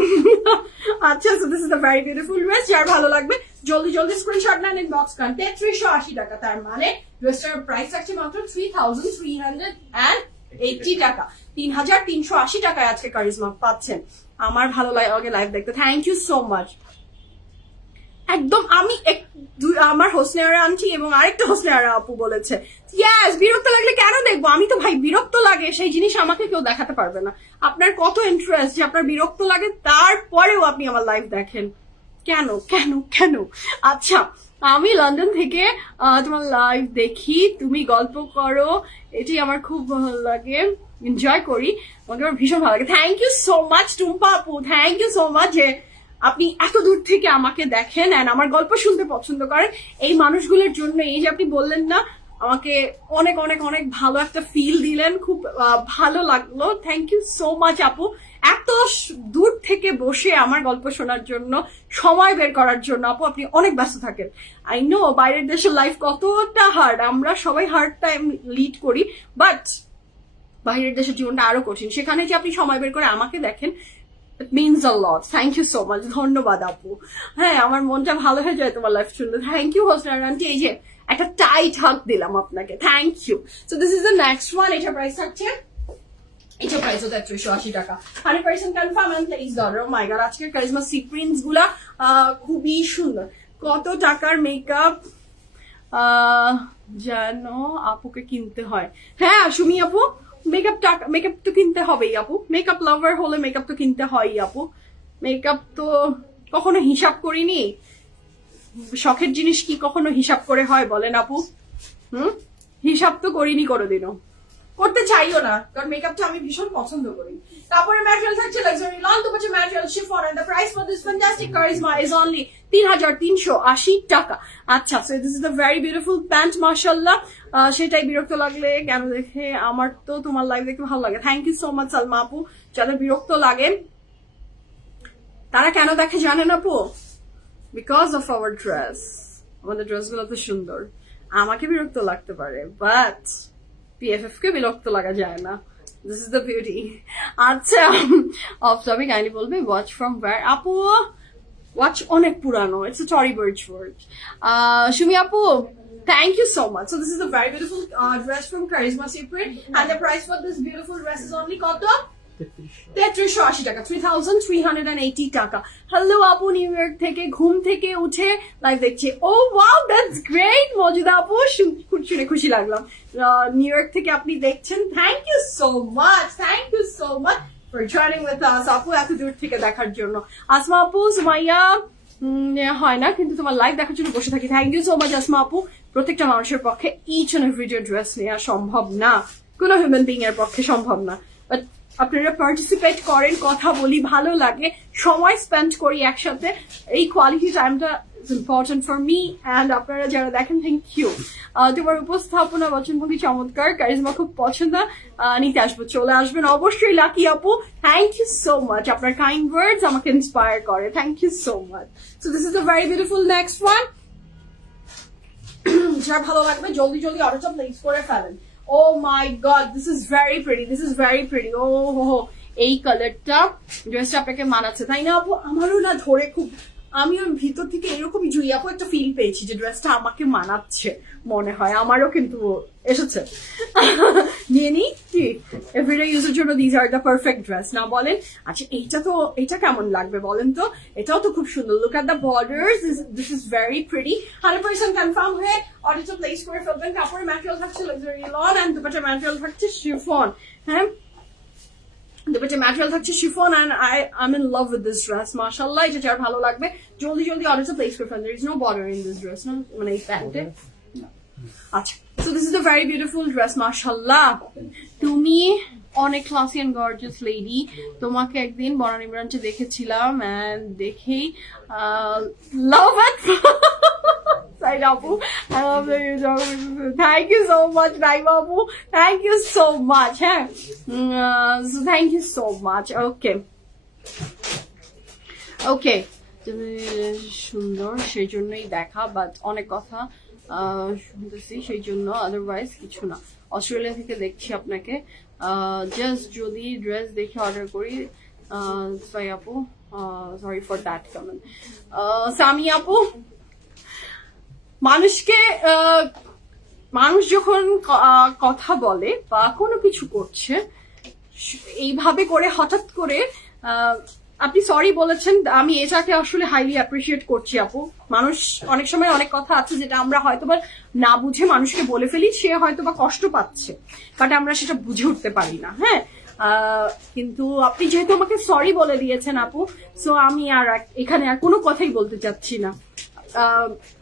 আচ্ছা, so this is the very beautiful dress. যার ভালো লাগবে জলদি জলদি স্ক্রিনশট নেন, ইনবক্স করেন। 3380 টাকা, তার মানে ড্রেসটার প্রাইস থাকছে মাত্র 3380 টাকা। 3380 টাকায় আজকে কারিজমা পাচ্ছেন। আমার ভালো লাগে লাইভ দেখতে, থ্যাংক ইউ সো মাচ। একদম আমি আমার হোসনেরা আন্টি এবং আরেকটা হোসনেরা আপু বলেছে ইয়েস, বিরক্ত লাগলে কেন দেখবো? আমি তো ভাই বিরক্ত লাগে সেই জিনিস আমাকে কেউ দেখাতে পারবে না। আপনার কত ইন্টারেস্ট যে আপনার বিরক্ত লাগে তারপরেও আপনি আমার লাইভ দেখেন, কেন কেন কেন? আচ্ছা, আমি লন্ডন থেকে তোমার লাইভ দেখি, তুমি গল্প করো, এটি আমার খুব ভালো লাগে, এনজয় করি, আমাকে আমার ভীষণ ভালো লাগে। Thank you so much Tumpa আপু, থ্যাংক ইউ সো মাচ যে আপনি এত দূর থেকে আমাকে দেখেন এন্ড আমার গল্প শুনতে পছন্দ করেন। এই মানুষগুলোর জন্য, এই যে আপনি বললেন না, আমাকে অনেক অনেক অনেক ভালো একটা ফিল দিলেন, খুব ভালো লাগলো। থ্যাংক ইউ সো মাচ আপু, এত দূর থেকে বসে আমার গল্প শোনার জন্য, সময় বের করার জন্য। আপু আপনি অনেক ব্যস্ত থাকেন, আই নো বাইরের দেশের লাইফ কতটা হার্ড, আমরা সবাই হার্ড টাইম লিড করি, বাট বাইরের দেশের জীবনটা আরো কঠিন। সেখানে যে আপনি সময় বের করে আমাকে দেখেন, it means a lot. Thank you so much. ধন্যবাদ আপু। হ্যাঁ, আমার মনটা ভালো হয়ে যায় তোমার লাইফ শুনলে। থ্যাংক ইউ হোসনার আন্টি, এই যে একটা টাইট হাগ দিলাম আপনাকে, thank you. So this is the next one. এটার প্রাইস থাকছে, এটার প্রাইস হচ্ছে 3380 টাকা। 100% confirm and place order. Oh my god, আজকের কারিজমা সিক্রিনস গুলা খুবই সুন্দর। কত টাকার মেকআপ যেন আপুকে কিনতে হয়? হ্যাঁ সুমি আপু, মেকআপ তো কিনতে হবেই আপু, মেকআপ লাভার হলে মেকআপ তো কিনতে হয়ই আপু। মেকআপ তো কখনো হিসাব করিনি, শখের জিনিস কি কখনো হিসাব করে হয় বলেন আপু? হিসাব তো করিনি কোনোদিনও, করতে চাইও না, কারণ মেকআপটা আমি ভীষণ পছন্দ করি। তারপরে ম্যাটেরিয়াল থাকছে luxury lawn dupatta material chiffon, and the price for this fantastic charisma is only 3380 টাকা। আচ্ছা, so this is the very beautiful pant, মাশাআল্লাহ। সেটাই, বিরক্ত লাগলে কেন দেখে? আমার তো তোমার লাইভ দেখতে ভালো লাগে। Thank you so much Salma আপু। যাদের বিরক্ত লাগে তারা কেন দেখে জানেন আপু? Because of our dress. আমাদের ড্রেসগুলো তো সুন্দর, আমাকে বিরক্ত লাগতে পারে, বাট PFF কে বিরক্ত লাগা যায় না। This is the beauty. আচ্ছা, অফ টপিক, কাইন্ডলি বলবে ওয়াচ ফ্রম ওয়্যার? আপু ওয়াচ অনেক পুরানো, ইটস আ টরি বার্চওয়ার্ড। সুমি আপু, thank you so much. So this is a very beautiful dress from Karisma Secret, and the price for this beautiful dress is only কত? 3380 টাকা, 3380 টাকা। Hello আপু, নিউ ইয়র্ক থেকে ঘুম থেকে উঠে লাইভ দেখছি। Oh wow, that's great Mojuda আপু, শুনে খুশি লাগলাম। নিউ ইয়র্ক থেকে আপনি দেখছেন, thank you so much, thank you so much for joining with us আপু, এত দূর থেকে দেখার জন্য। আসমা আপু, সুমাইয়া হয় না কিন্তু তোমার লাইভ দেখার জন্য বসে থাকি। Thank you so much Asma আপু। প্রত্যেকটা মানুষের পক্ষে each and every day dress নেওয়া সম্ভব না, কোনো হিউম্যান বিং এর পক্ষে সম্ভব না, বাট আপনারা পার্টিসিপেট করেন, কথা বলি, ভালো লাগে, সময় স্পেন্ড করি একসাথে। এই কোয়ালিটি টাইমটা is important for me, and আপনারা যারা দেখেন, থ্যাংক ইউ। তোমার উপস্থাপনা বচনভঙ্গি চমৎকার, কারিজমা খুব পছন্দ, নিতে আসবো, চলে আসবেন অবশ্যই লাকি আপু। থ্যাংক ইউ সো মাচ, আপনার কাইন্ড ওয়ার্ডস আমাকে ইন্সপায়ার করে, thank you so much. So this is the very beautiful next one. যার ভালো লাগবে জলদি জলদি অর্ডারটা প্লেস করে ফেলেন। Oh my god, this is very pretty, this is very pretty. Oh, এই কালারটা ড্রেসটা আপনাকে মানাচ্ছে, তাই না আপু? আমারও না ধরে খুব, আমি ওর ভিতর থেকে এরকমই জুই আপু একটা ফিল পেয়েছি যে ড্রেসটা আমাকে মানাচ্ছে মনে হয়, আমারও কিন্তু এসেছে। নিয়ে নি কি এভরিডে ইউজের জন্য this are the perfect dress না বলেন? আচ্ছা, এইটা কেমন লাগবে বলেন তো? এটাও তো খুব সুন্দর। Look at the borders, this is very pretty. 100% confirm হয়ে অর্ডারটা প্লেস করে ফেলবেন। কাপড়ের ম্যাটেরিয়াল থাকছে লাক্সারি লন, এন্ড দুপাট্টার ম্যাটেরিয়াল থাকছে শিফন। হ্যাঁ, দুপাট্টার ম্যাটেরিয়াল থাকছে chiffon, and I'm in love with this dress, মাশাআল্লাহ। এটা যার ভালো লাগবে জলদি জলদি অর্ডারটা প্লেস করে ফেলবেন। there is no border in this dress, না মানে এই প্যান্টে। আচ্ছা, so this is a very beautiful dress, মাশাআল্লাহ। তুমি অনেক ক্লাসি এন্ড গর্জিয়াস লেডি, তোমাকে একদিন বনানী ব্রাঞ্চে দেখেছিলাম, এন্ড দেখেই লাভ ইট। Right, Apu. I love that you're talking. Thank you so much, Naima Apu. Thank you so much. Huh? So thank you so much. Okay. Okay. তুমি সুন্দর সেই জন্যই দেখা, বাট অনেক কথা শুনতেছি সেই জন্য, আদারওয়াইজ কিছু না। অস্ট্রেলিয়া থেকে দেখছি আপনাকে, জাস্ট যদি ড্রেস দেখে অর্ডার করি। সরি আপু, sorry for that comment. Sami আপু, মানুষ যখন কথা বলে বা কোনো কিছু করছে এইভাবে করে হঠাৎ করে আপনি সরি বলেছেন, আমি এটাকে আসলে হাইলি অ্যাপ্রিসিয়েট করছি আপু। মানুষ অনেক সময় অনেক কথা আছে যেটা আমরা হয়তোবা না বুঝে মানুষকে বলে ফেলি, সে হয়তোবা কষ্ট পাচ্ছে, বাট আমরা সেটা বুঝে উঠতে পারি না। হ্যাঁ, কিন্তু আপনি যেহেতু আমাকে সরি বলে দিয়েছেন আপু, সো আমি আর এখানে আর কোনো কথাই বলতে চাচ্ছি না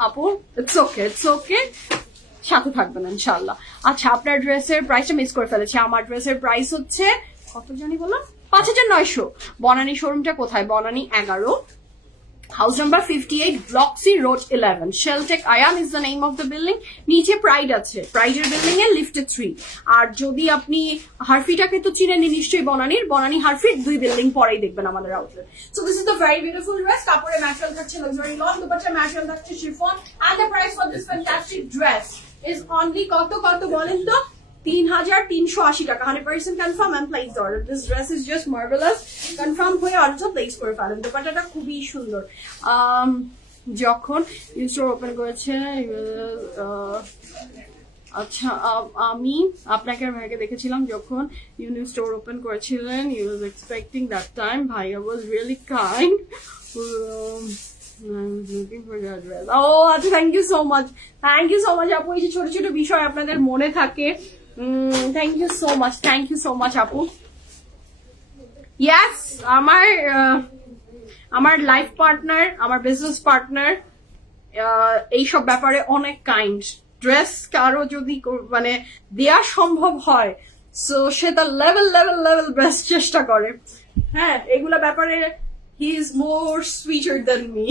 আপু। ইটস ওকে, ইটস ওকে, সাথে থাকবেন ইনশাল্লাহ। আচ্ছা, আপনার ড্রেসের প্রাইসটা মিস করে ফেলেছি। আমার ড্রেসের প্রাইস হচ্ছে কত জানি বললাম, 5900। বনানী শোরুমটা কোথায়? Banani 11, house number 58, block C, road 11, Sheltech Ayan is the name of the building. নিচে প্রাইড আছে, প্রাইডের বিল্ডিং এ লিফটে 3। আর যদি আপনি হারফিটাকে তো চিনেন নিশ্চয়ই, বনানী হারফিট 2 বিল্ডিং পরেই দেখবেন আমাদের outlet. So this is the very beautiful dress. কাপড়ে ম্যাটেরিয়াল থাকছে লাক্সারি লন, দুপাট্টা ম্যাটেরিয়াল থাকছে chiffon, and the price for this fantastic dress is only কত বলেন তো? 3380 টাকা। 100% confirm and place order. This dress is just marvellous. Confirm হয়ে অর্ডারটা place করে ফেলেন। দোপাট্টাটা খুবই সুন্দর। যখন স্টোর ওপেন করেছে, আচ্ছা আমি আপনাকে আর ভাইকে দেখেছিলাম যখন ইউনি স্টোর ওপেন করেছিলেন। You was expecting that time. ভাইয়া ওয়াজ রিয়েলি কাইন্ড। আচ্ছা, thank you so much, thank you so much আপু। এই যে ছোট ছোট বিষয় আপনাদের মনে থাকে, thank you so much, thank you so much আপু। ইয়াস, আমার লাইফ পার্টনার, আমার বিজনেস পার্টনার এইসব ব্যাপারে অনেক কাইন্ড। ড্রেস কারো যদি মানে দেয়া সম্ভব হয়, সো সে তার লেভেল বেস্ট চেষ্টা করে। হ্যাঁ, এগুলা ব্যাপারে he is more sweeter than me.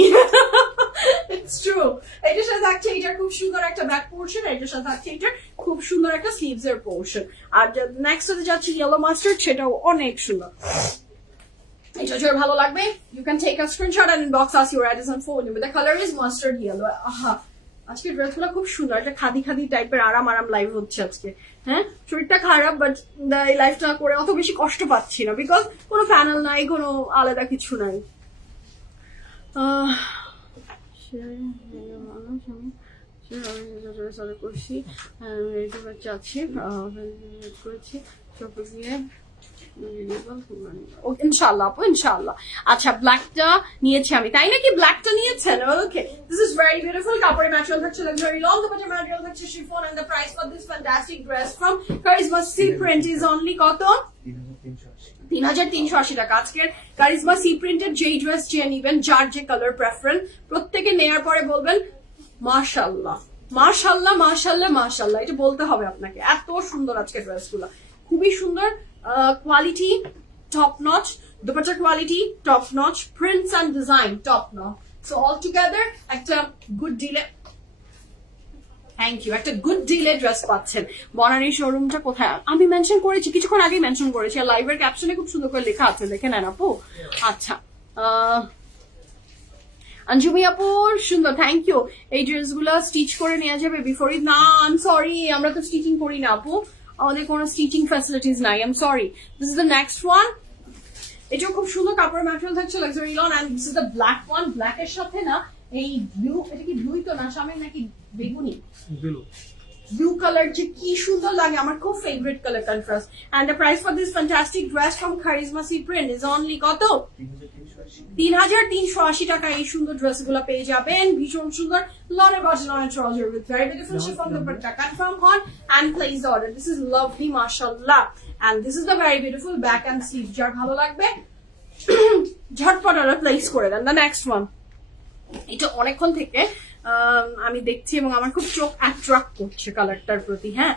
It's true. এটার সাথে থাকছে এটার খুব সুন্দর একটা ব্যাক পোর্শন, এটার সাথে থাকছে এটার খুব সুন্দর একটা স্লিভস এর পোর্শন। আর নেক্সট হতে যাচ্ছে ইয়েলো মাস্টার্ড, সেটাও অনেক সুন্দর। এটা যার ভালো লাগবে, you can take a screenshot and inbox us your address and phone number. The color is mustard yellow. আহা, আজকে ড্রেসগুলো খুব সুন্দর, একটা খাদি টাইপের আরাম লাইভ হচ্ছে আজকে। হ্যাঁ, শরীরটা খারাপ, বাট এই লাইফটা করে অত বেশি কষ্ট পাচ্ছি না, বিকজ কোনো প্যানেল নাই, কোনো আলাদা কিছু নাই। করছি করেছি ইনশাআল্লাহ আপু, ইনশাআল্লাহ। আচ্ছা, ব্ল্যাকটা নিয়েছি আমি, তাই নাকি? ব্ল্যাকটা নিয়েছেন, okay. This is very beautiful. কাপড়ের ম্যাটেরিয়াল থাকছে লাক্সারি লং, দুপাট্টার ম্যাটেরিয়াল থাকছে chiffon, and the price for this fantastic dress from charisma C print is only কত? 3380 টাকা। আজকের কারিজমা সি প্রিন্টের যেই ড্রেস যে নিবেন, যার যে কালার প্রেফারেন্স, প্রত্যেকে নেয়ার পরে বলবেন মাশাআল্লাহ, মাশাআল্লাহ, মাশাআল্লাহ, মাশাআল্লাহ। এটা বলতে হবে আপনাকে, এত সুন্দর আজকের ড্রেসগুলো, খুবই সুন্দর। কোয়ালিটি টপ নচ, দুপাট্টার quality top notch, prints and design top notch. So all together একটা গুড ডিলে, থ্যাংক ইউ, একটা গুড ডিলে ড্রেস পাচ্ছেন। বনানী শোরুমটা কোথায় আমি মেনশন করেছি, কিছুক্ষণ আগেই মেনশন করেছি, আর লাইভের ক্যাপশনে খুব সুন্দর করে লেখা আছে, দেখে নেন আপু। আচ্ছা, আঞ্জুমি আপু সুন্দর, থ্যাংক ইউ। এই ড্রেসগুলো স্টিচ করে নেওয়া যাবে বিফোর ঈদ? না, আই এম সরি, আমরা তো স্টিচিং করি না আপু, আমাদের কোনো স্টিচিং ফ্যাসিলিটিস নাই, I am sorry. This is the next one. এটাও খুব সুন্দর, কাপড়ের ম্যাটেরিয়াল থাকছে luxury lawn, and this is the black one. Black এর সাথে না এই ব্লু, এটা কি ব্লুই তো না, সামনে নাকি বেগুনি, ব্লু কালার যে কি সুন্দর লাগে, আমার খুব favourite colour contrast. And the price for this fantastic dress from charisma C print is only কত? 3380 টাকা। এই সুন্দর ড্রেস গুলো পেয়ে যাবেন, ভীষণ সুন্দর, লনের বটন, লনের trouser with very beautiful chiffon dupatta. Confirm হন and place the order. This is lovely, মাশাআল্লাহ। And this is the very beautiful back and sleeve. যার ভালো লাগবে ঝটপট অর্ডার প্লেস করে দেন। দ্য নেক্সট ওয়ান, এটা অনেকক্ষণ থেকে আমি দেখছি এবং আমার খুব চোখ অ্যাট্রাক্ট করছে কালারটার প্রতি। হ্যাঁ,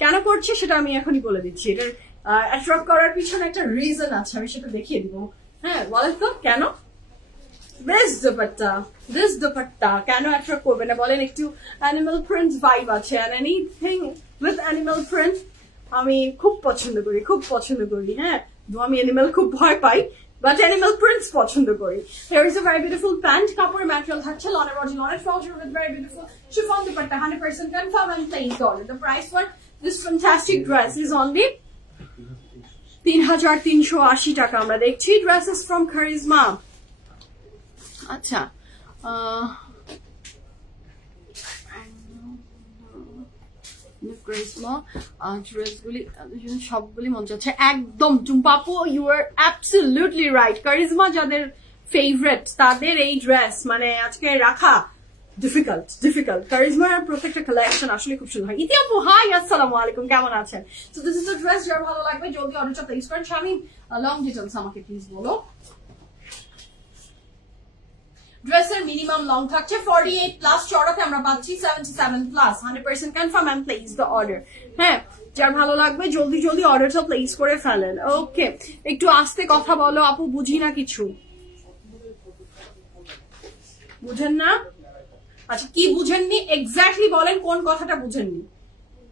কেন করছে সেটা আমি এখনই বলে দিচ্ছি। এটার অ্যাট্রাক্ট করার পিছনে একটা রিজন আছে, আমি সেটা দেখিয়ে দিব। হ্যাঁ, বলেন তো কেন? দিস দুপাট্টা কেন অ্যাট্রাক্ট করবে না বলেন? একটু অ্যানিমাল প্রিন্ট ভাইব আছে, and anything with animal print আমি খুব পছন্দ করি, খুব পছন্দ করি। হ্যাঁ, আমি অ্যানিমাল খুব ভয় পাই, বাট অ্যানিমাল প্রিন্টস পছন্দ করি। Here is a very beautiful pant, কাপড়ের ম্যাটেরিয়াল থাকছে লনের body লনের trouser with very beautiful chiffon dupatta, 100% confirm and plain dollar. The price for this fantastic dress is only ৩৩৮০ টাকা। আমরা দেখছি dresses from Karisma। আচ্ছা সবগুলি মন যাচ্ছে একদম। টুম্পাপু you are absolutely right. Charizma যাদের ফেভারিট তাদের এই ড্রেস মানে আজকে রাখা ডিফিকাল্ট। কারিজমার প্রত্যেকটা কালেকশন আসলে খুব সুন্দর হয়। ইতিহাপু হাই, আসসালামু আলাইকুম, কেমন আছেন? তো দিস ইজ দ্য ড্রেস, যার ভালো লাগবে জলদি অর্ডারটা প্লেস করেন। স্বামী লং ডিটেলস আমাকে প্লিজ বলো। ড্রেসের মিনিমাম লং থাকছে 48 প্লাস, চড়াতে আমরা পাচ্ছি 77 plus, 100% confirm and place the order. হ্যাঁ, যার ভালো লাগবে জলদি অর্ডারটা প্লেস করে ফেলেন। ওকে, একটু আস্তে কথা বলো আপু, বুঝি না কিছু। বুঝেন না? আচ্ছা, কি বুঝেননি এক্স্যাক্টলি বলেন, কোন কথাটা বুঝেননি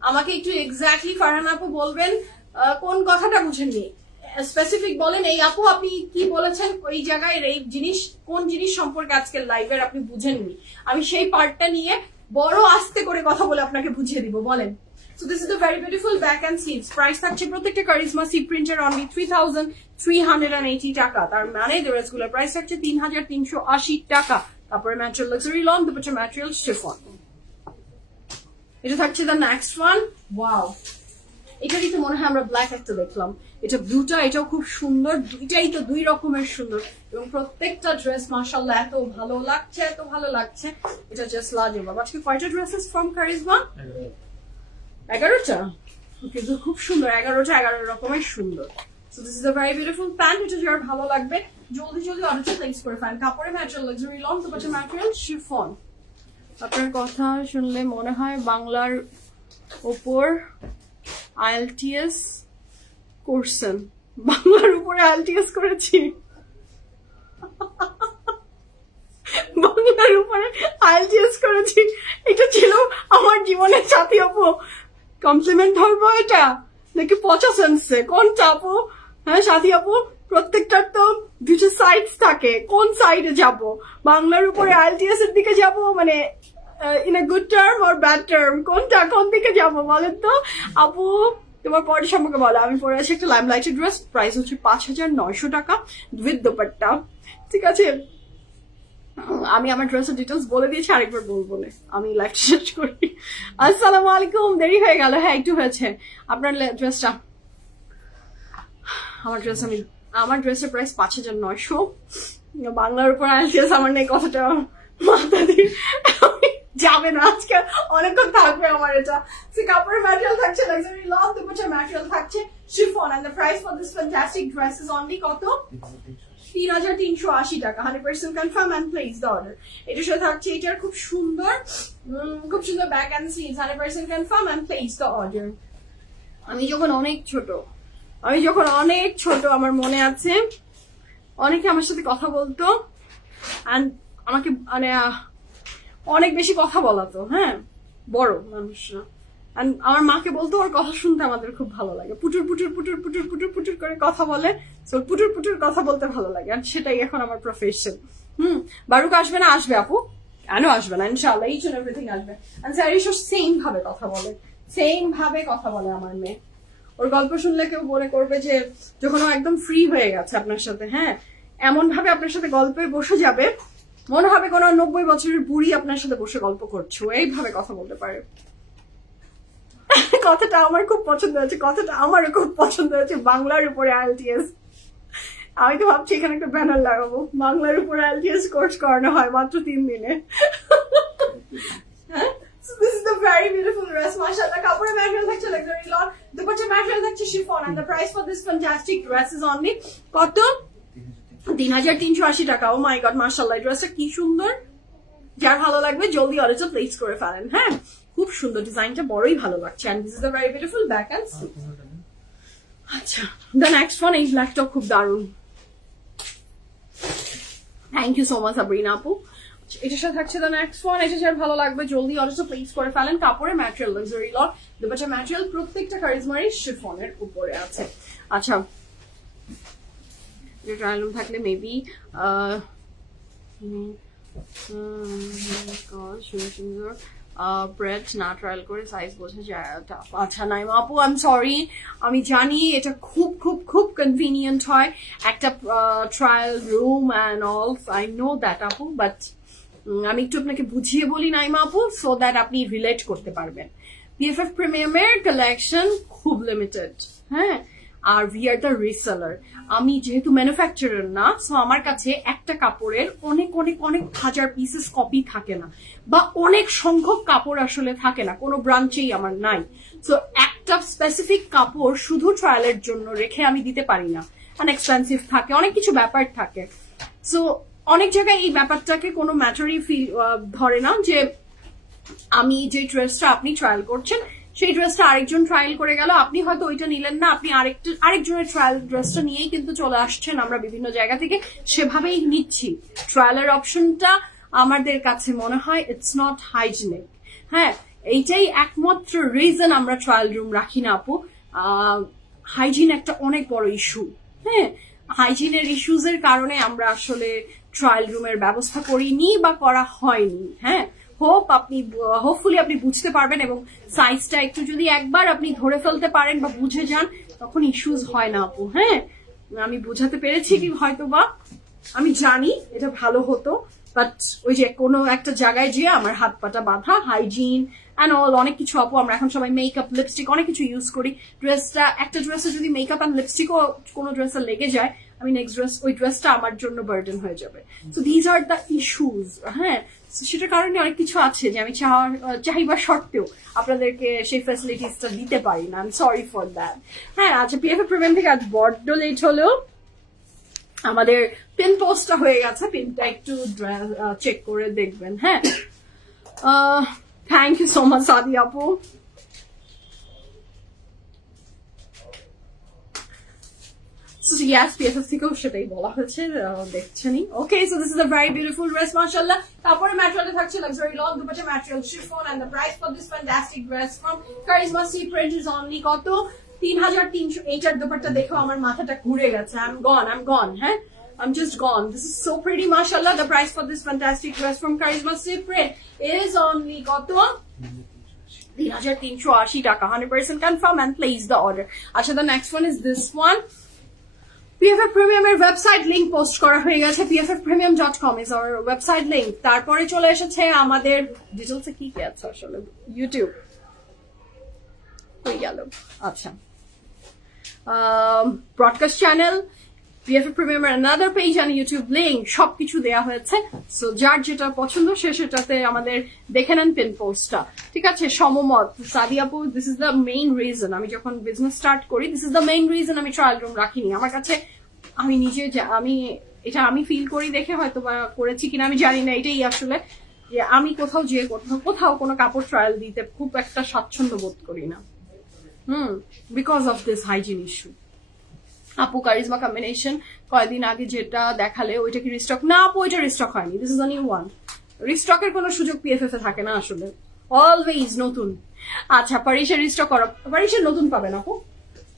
আমাকে একটু এক্স্যাক্টলি ফারহান আপু বলবেন কোন কথাটা বুঝেননি, স্পেসিফিক বলেন। এই আপু আপনি কি বলেছেন ওই জায়গায়, এই জিনিস কোন জিনিস সম্পর্কে আজকের লাইভের আপনি বুঝেননি, আমি সেই পার্টটা নিয়ে বড় আস্তে করে কথা বলে আপনাকে বুঝিয়ে দিব, বলেন। So this is the very beautiful back and sleeves. Price থাকছে প্রত্যেকটা কারিজমা সি প্রিন্টের only 3380 টাকা। তার মানে ড্রেসগুলোর প্রাইস থাকছে 3380 টাকা। তারপরে material luxury lawn, dupatta material chiffon. এটা থাকছে দ্য নেক্সট ওয়ান। ওয়াও, এটা কিন্তু মনে হয় আমরা ব্ল্যাক একটা দেখলাম, এটা ব্লুটা, এটাও খুব সুন্দর। দুইটাই তো দুই রকমের সুন্দর এবং প্রত্যেকটা ড্রেস মাশাআল্লাহ এত ভালো লাগছে, এটা জাস্ট লাজবাব। আজকে কয়টা ড্রেসেস ফ্রম কারিজমা? 11টা। ওকে, খুব সুন্দর, 11টা 11 রকমের সুন্দর। So this is a very beautiful pant, এটা যার ভালো লাগবে জলদি অর্ডারটা প্লেস করে ফেলেন। কাপড়ে material luxury lawn, dupatta material chiffon. আপনার কথা শুনলে মনে হয় বাংলার ওপর IELTS করছেন। বাংলার উপরে IELTS করেছি, বাংলার উপরে IELTS করেছি। এটা ছিল আমার জীবনের সাথী আপু। কমপ্লিমেন্ট ধরবো এটা নাকি পচা সেন্সে? কোনটা আপু? হ্যাঁ সাথী আপু, প্রত্যেকটার তো দুটো সাইডস থাকে, কোন সাইডে যাব? বাংলার উপরে IELTS এর দিকে যাব মানে in a good term or bad term, কোনটা, কোন দিকে যাব বলেন তো আপু? তোমার পরে সম্পর্কে বলো। আমি পরে আছি একটা লাইমলাইটের ড্রেস, প্রাইস হচ্ছে 5900 টাকা উইথ দোপাট্টা। ঠিক আছে, আমি আমার ড্রেসের ডিটেলস বলে দিয়েছি, আরেকবার বলবো না, আমি লাইভটা শেষ করি। আসসালামু আলাইকুম, দেরি হয়ে গেল। হ্যাঁ একটু হয়েছে। আপনার ড্রেসটা, আমার ড্রেসের প্রাইস 5900। বাংলার উপর IELTS আমার নেই, কথাটা মাথা দিয়ে যাবে না, আজকে অনেকক্ষণ থাকবে আমার এটা। কাপড়ের ম্যাটেরিয়াল থাকছে লাক্সারি লন, দুপাট্টা ম্যাটেরিয়াল থাকছে chiffon, and the price for this fantastic dress is only কত? 3380 টাকা। 100% confirm and place the order. এটার সাথে থাকছে এটার খুব সুন্দর back and sleeves, 100% confirm and place the order. আমি যখন অনেক ছোট আমার মনে আছে অনেকে আমার সাথে কথা বলতো, এন্ড আমাকে মানে অনেক বেশি কথা বলাতো, হ্যাঁ বড় মানুষরা। আমার মাকে বলতো ওর কথা শুনতে আমাদের খুব ভালো লাগে, পুটুর করে কথা বলে, পুটুর কথা বলতে ভালো লাগে, আর সেটাই এখন আমার প্রফেশন। বারুক আসবে না? আসবে আপু, কেন আসবে না, ইনশাআল্লাহ ইচ এন্ড এভরিথিং আসবে। সেম ভাবে কথা বলে আমার মেয়ে। ওর গল্প শুনলে কেউ মনে করবে যে যখন ও একদম ফ্রি হয়ে গেছে আপনার সাথে, হ্যাঁ এমন ভাবে আপনার সাথে গল্পে বসে যাবে, মনে হবে কোন 90 বছরের বুড়ি আপনার সাথে বসে গল্প করছো, এইভাবে কথা বলতে পারে। কথাটা আমার খুব পছন্দ হয়েছে, বাংলার উপরে IELTS। আমি তো ভাবছি এখানে একটা ব্যানার লাগাবো, বাংলার উপরে IELTS কোর্স করানো হয় মাত্র 3 দিনে। So this is the very beautiful dress, mashallah. Kapura material থাকছে luxury lot, দুপাট্টা material থাকছে chiffon, and the price for this fantastic dress is only কত? 3380 টাকা। Oh my god, mashallah, ড্রেসটা কি সুন্দর। যার ভালো লাগবে জলদি অর্ডারটা প্লেস করে ফেলেন। হ্যাঁ খুব সুন্দর, ডিজাইনটা বড়ই ভালো লাগছে, and this is the very beautiful back and sleeve। আচ্ছা, the next one, এই ব্ল্যাকটা খুব দারুণ। Thank you so much Sabrina আপু। এটার সাথে থাকছে the next one, এটা যার ভালো লাগবে জলদি অর্ডারটা প্লেস করে ফেলেন। কাপড়ের ম্যাটেরিয়াল লাক্সারি লট, দুপাট্টা ম্যাটেরিয়াল প্রত্যেকটা কারিজমারি শিফনের উপরে আছে। আচ্ছা, ট্রায়াল রুম থাকলে মেবি সুন্দর ব্রেড না ট্রায়াল করে সাইজ বোঝা যায়। আচ্ছা নাইমা আপু, আই এম সরি, আমি জানি এটা খুব খুব খুব কনভিনিয়েন্ট হয় একটা trial room and all, I know that আপু, বাট আমি একটু আপনাকে বুঝিয়ে বলি নাইমা আপু, সো দ্যাট আপনি রিলেট করতে পারবেন। PFF প্রিমিয়ামের কালেকশন খুব লিমিটেড, হ্যাঁ, আর উই আর দ্য রিসেলার। আমি যেহেতু ম্যানুফ্যাকচারার না, সো আমার কাছে একটা কাপড়ের অনেক অনেক অনেক হাজার পিসেস কপি থাকে না, বা অনেক সংখ্যক কাপড় আসলে থাকে না, কোনো ব্রাঞ্চেই আমার নাই। সো একটা স্পেসিফিক কাপড় শুধু ট্রায়ালের জন্য রেখে আমি দিতে পারি না, এক্সপেন্সিভ থাকে, অনেক কিছু ব্যাপার থাকে। সো অনেক জায়গায় এই ব্যাপারটাকে কোনো ম্যাটারই ধরে না যে আমি যে ড্রেসটা আপনি ট্রায়াল করছেন সেই ড্রেসটা আরেকজন ট্রায়াল করে গেল, আপনি হয়তো ওইটা নিলেন না, আপনি আরেকজনের ট্রায়াল ড্রেসটা নিয়েই কিন্তু চলে আসছেন, আমরা বিভিন্ন জায়গা থেকে সেভাবেই নিচ্ছি। ট্রায়ালের অপশনটা আমাদের কাছে মনে হয় ইটস নট হাইজিনিক। হ্যাঁ, এইটাই একমাত্র রিজন আমরা ট্রায়াল রুম রাখি না আপু। হাইজিন একটা অনেক বড় ইস্যু। হ্যাঁ, হাইজিনের ইস্যুজ এর কারণে আমরা আসলে ট্রায়াল রুমের ব্যবস্থা করিনি বা করা হয়নি। হ্যাঁ, হোপফুলি আপনি বুঝতে পারবেন, এবং সাইজটা একটু যদি একবার আপনি ধরে ফেলতে পারেন বা বুঝে যান, তখন ইস্যুজ হয় না আপু। হ্যাঁ, আমি বোঝাতে পেরেছি কি হয়তো বা, আমি জানি এটা ভালো হতো, বাট ওই যে কোনো একটা জায়গায় যেয়ে আমার হাত পাটা বাঁধা, হাইজিন অ্যান্ড অল অনেক কিছু আপু, আমরা এখন সবাই মেকআপ লিপস্টিক অনেক কিছু ইউজ করি। একটা ড্রেসে যদি মেকআপ অ্যান্ড লিপস্টিকও কোনো ড্রেসে লেগে যায়, আমি নেক্সট ড্রেস ওই ড্রেসটা আমার জন্য বার্ডেন হয়ে যাবে। So these are the issues. হ্যাঁ, সেটার কারণে অনেক কিছু আছে যে আমি চাহিবা সত্ত্বেও আপনাদেরকে সেই ফ্যাসিলিটিসটা দিতে পারি না। I am sorry for that. হ্যাঁ, আচ্ছা, PFF প্রিমিয়াম থেকে আজ বড্ড লেট হলেও আমাদের পিন পোস্টটা হয়ে গেছে, পিনটা একটু চেক করে দেখবেন। হ্যাঁ, থ্যাংক ইউ সো মাচ সাদি আপু। Yes, PFF থেকেও সেটাই বলা হয়েছে, দেখছেনই। Okay, so this is a very beautiful dress, মাশাআল্লাহ। তারপরে ম্যাটেরিয়ালটা থাকছে luxury long dupatta material chiffon, and the price for this fantastic dress from charisma C print is only কত? 3300। এইটার দুপাট্টা দেখো আমার মাথাটা ঘুরে গেছে। I am gone. হ্যাঁ, I'm just gone. This is so pretty, mashallah. The price for this fantastic dress from Karisma Silk Print is only কত? 3380 টাকা, 100% confirm and place the order. Acha, the next one is this one. PFF Premium এর website link post করা হয়ে গেছে। pffpremium.com is our website link. তারপরে চলে এসেছে আমাদের ডিটেইলসে কি কি আছে আসলে, ইউটিউব হয়ে গেল। আচ্ছা, ব্রডকাস্ট চ্যানেল, PFF Premium এর another page and YouTube link, সবকিছু দেয়া হয়েছে। সো যার যেটা পছন্দ সে সেটাতে আমাদের দেখে নেন পিন পোস্টটা। ঠিক আছে, সমমত সাদি আপু, this is the main reason আমি যখন বিজনেস স্টার্ট করি, this is the main reason আমি ট্রায়াল রুম রাখিনি। আমার কাছে আমি নিজে আমি ফিল করি দেখে হয়তো বা করেছি কিনা আমি জানি না, এটাই আসলে যে আমি কোথাও কোনো কাপড় ট্রায়াল দিতে খুব একটা স্বাচ্ছন্দ্য বোধ করি না। Because of this hygiene issue. আপু, কারিজমা কম্বিনেশন কয়েকদিন আগে যেটা দেখালে ওইটা কি রিস্টক? না আপু, ওইটা রিস্টক হয়নি। This is a new one. রিস্টকের কোনো সুযোগ PFF এ থাকে না আসলে, অলওয়েজ নতুন। আচ্ছা, পারিসের রিস্টক করা, পারিসের নতুন পাবেন আপু,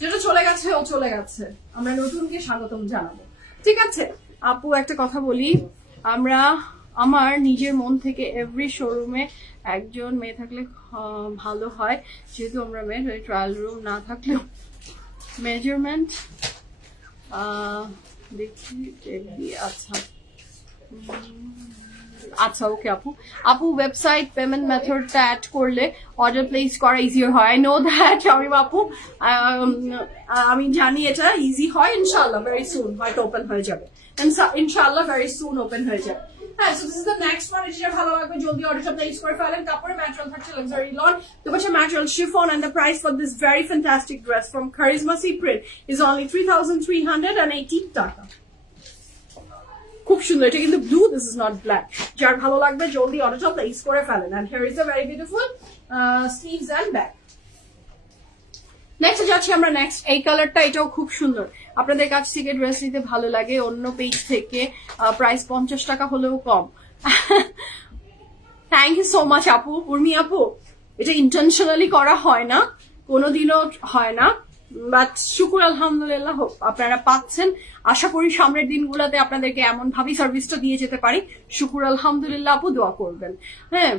যেটা চলে গেছে ও চলে গেছে, আমরা নতুনকে স্বাগতম জানাবো। ঠিক আছে আপু, একটা কথা বলি, আমার নিজের মন থেকে এভরি শোরুমে একজন মেয়ে থাকলে ভালো হয়, যেহেতু আমরা মেয়ে, ট্রায়াল রুম না থাকলেও মেজারমেন্ট দেখি। আচ্ছা ওকে আপু ওয়েবসাইট পেমেন্ট মেথডটা অ্যাড করলে অর্ডার প্লেস করা ইজি হয়। আই নো দ্যাট শামিম আপু, আমি জানি এটা ইজি হয়। ইনশাআল্লাহ ভেরি সুন হয়তো ওপেন হয়ে যাবে, ইনশাআল্লাহ ভেরি সুন ওপেন হয়ে যাবে। হ্যাঁ, so this is the next one. এটা ভালো লাগবে, জলদি অর্ডারটা প্লেস করে ফেলেন। তারপরে ম্যাটেরিয়াল থাকছে লাক্সারি লন, দুপাশে material chiffon, and the price for this very fantastic dress from charisma C print is only 3380 টাকা। খুব সুন্দর, এটা কিন্তু blue, this is not black. যার ভালো লাগবে জলদি অর্ডারটা প্লেস করে ফেলেন। And here is a very beautiful sleeves and back. Next যাচ্ছি আমরা। নেক্সট এই কালারটা, এটাও খুব সুন্দর। আপনাদের কাছ থেকে ড্রেস নিতে ভালো লাগে অন্য পেজ থেকে, প্রাইস 50 টাকা হলেও কম। থ্যাংক ইউ সো মাচ আপু, উর্মি আপু। এটা ইন্টেনশনালি করা হয় না, কোনোদিনও হয় না। বাট শুকুর আলহামদুলিল্লাহ আপনারা পাচ্ছেন। আশা করি সামনের দিনগুলোতে আপনাদেরকে এমন ভাবে সার্ভিসটা দিয়ে যেতে পারি। শুকুর আলহামদুলিল্লাহ আপু, দোয়া করবেন। হ্যাঁ,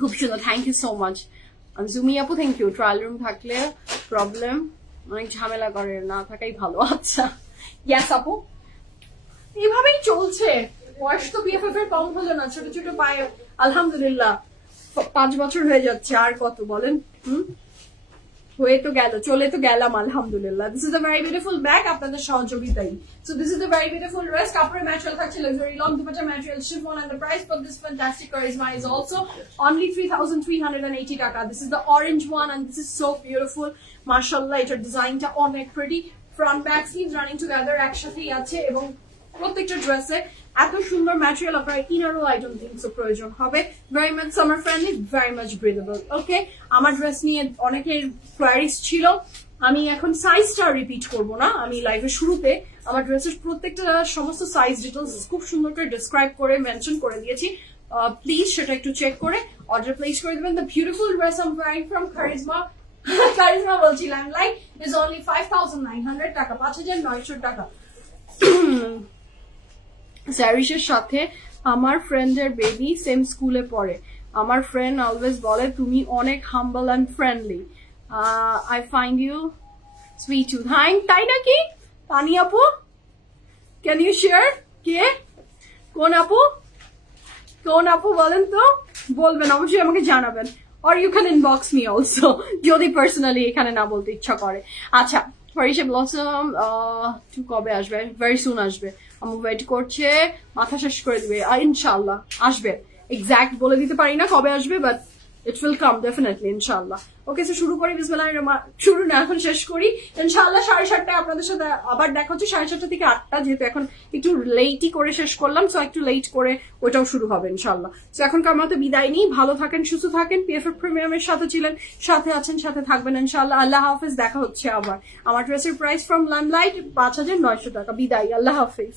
খুব সুন্দর, থ্যাংক ইউ সো মাচ। জুমি আপু থ্যাংক ইউ। ট্রায়াল রুম থাকলে প্রবলেম, অনেক ঝামেলা করে, না থাকাই ভালো। আচ্ছা ইয়াস আপু, এইভাবেই চলছে। বয়স তো বিএফএফ এর কম হলো না, ছোট ছোট পায়ে আলহামদুলিল্লাহ 5 বছর হয়ে যাচ্ছে, আর কত বলেন। হয়ে তো গেল, চলে তো গেলাম আলহামদুলিল্লাহ। This is a very beautiful bag, আপনাদের সহযোগিতাই। So this is a very beautiful dress. কাপড়ের ম্যাটেরিয়াল থাকছে luxury long dupatta material chiffon, and the price for this fantastic charisma is also only 3,380 টাকা। This is the orange one and this is so beautiful. মাশাআল্লাহ, এটার ডিজাইনটা অনেক pretty. Front back sleeves running together একসাথেই আছে, এবং প্রত্যেকটা ড্রেসে এত সুন্দর ম্যাটেরিয়াল আপনার ইনারও আই ডোন্ট থিংক সো প্রয়োজন হবে। Very much summer friendly, very much breathable. Okay, আমার ড্রেস নিয়ে অনেকের কোয়ারিজ ছিল, আমি এখন সাইজটা রিপিট করব না। আমি লাইভের শুরুতে আমার ড্রেসের প্রত্যেকটা সমস্ত সাইজ ডিটেলস খুব সুন্দর করে ডিসক্রাইব করে মেনশন করে দিয়েছি। প্লিজ সেটা একটু চেক করে অর্ডার প্লেস করে দেবেন। The beautiful dress I am wearing from Charizma, Charizma বলছিলাম, লাইক ইজ অনলি 5,900 টাকা, 5,900 টাকা। স্যারিসের সাথে আমার ফ্রেন্ডের বেবি সেম স্কুলে পড়ে। আমার ফ্রেন্ড অলওয়েজ বলে তুমি অনেক humble and friendly. I find you sweet too. তাই নাকি তানি আপু? ক্যান ইউ শেয়ার কে কোন আপু? কোন আপু বলেন তো, বলবেন অবশ্যই, আমাকে জানাবেন। or you can inbox me also যদি পার্সোনালি এখানে না বলতে ইচ্ছা করে। আচ্ছা, ফারিশা ব্লসম কবে আসবে? ভেরি সুন আসবে, আমি ওয়েট করছে, মাথা শেষ করে দিবে ইনশাআল্লাহ। আসবে, এক্সাক্ট বলে দিতে পারি না কবে আসবে, but it will come definitely ইনশাআল্লাহ। ওকে, সো শুরু করি, বিসমিল্লাহির রহমানির, শুরু না এখন শেষ করি ইনশাআল্লাহ। 7:30টায় আপনাদের সাথে আবার দেখা হচ্ছে, 7:30 থেকে 8টা, যেহেতু এখন একটু লেটই করে শেষ করলাম, সো একটু লেট করে ওটাও শুরু হবে ইনশাআল্লাহ। সো এখনকার মতো বিদায় নিই, ভালো থাকেন, সুস্থ থাকেন। পিএফএফ প্রিমিয়ামের সাথে ছিলেন, সাথে আছেন, সাথে থাকবেন ইনশাআল্লাহ। আল্লাহ হাফেজ, দেখা হচ্ছে আবার। আমার ড্রেসের প্রাইস ফ্রম লাইমলাইট 5,900 টাকা। বিদায়, আল্লাহ হাফেজ।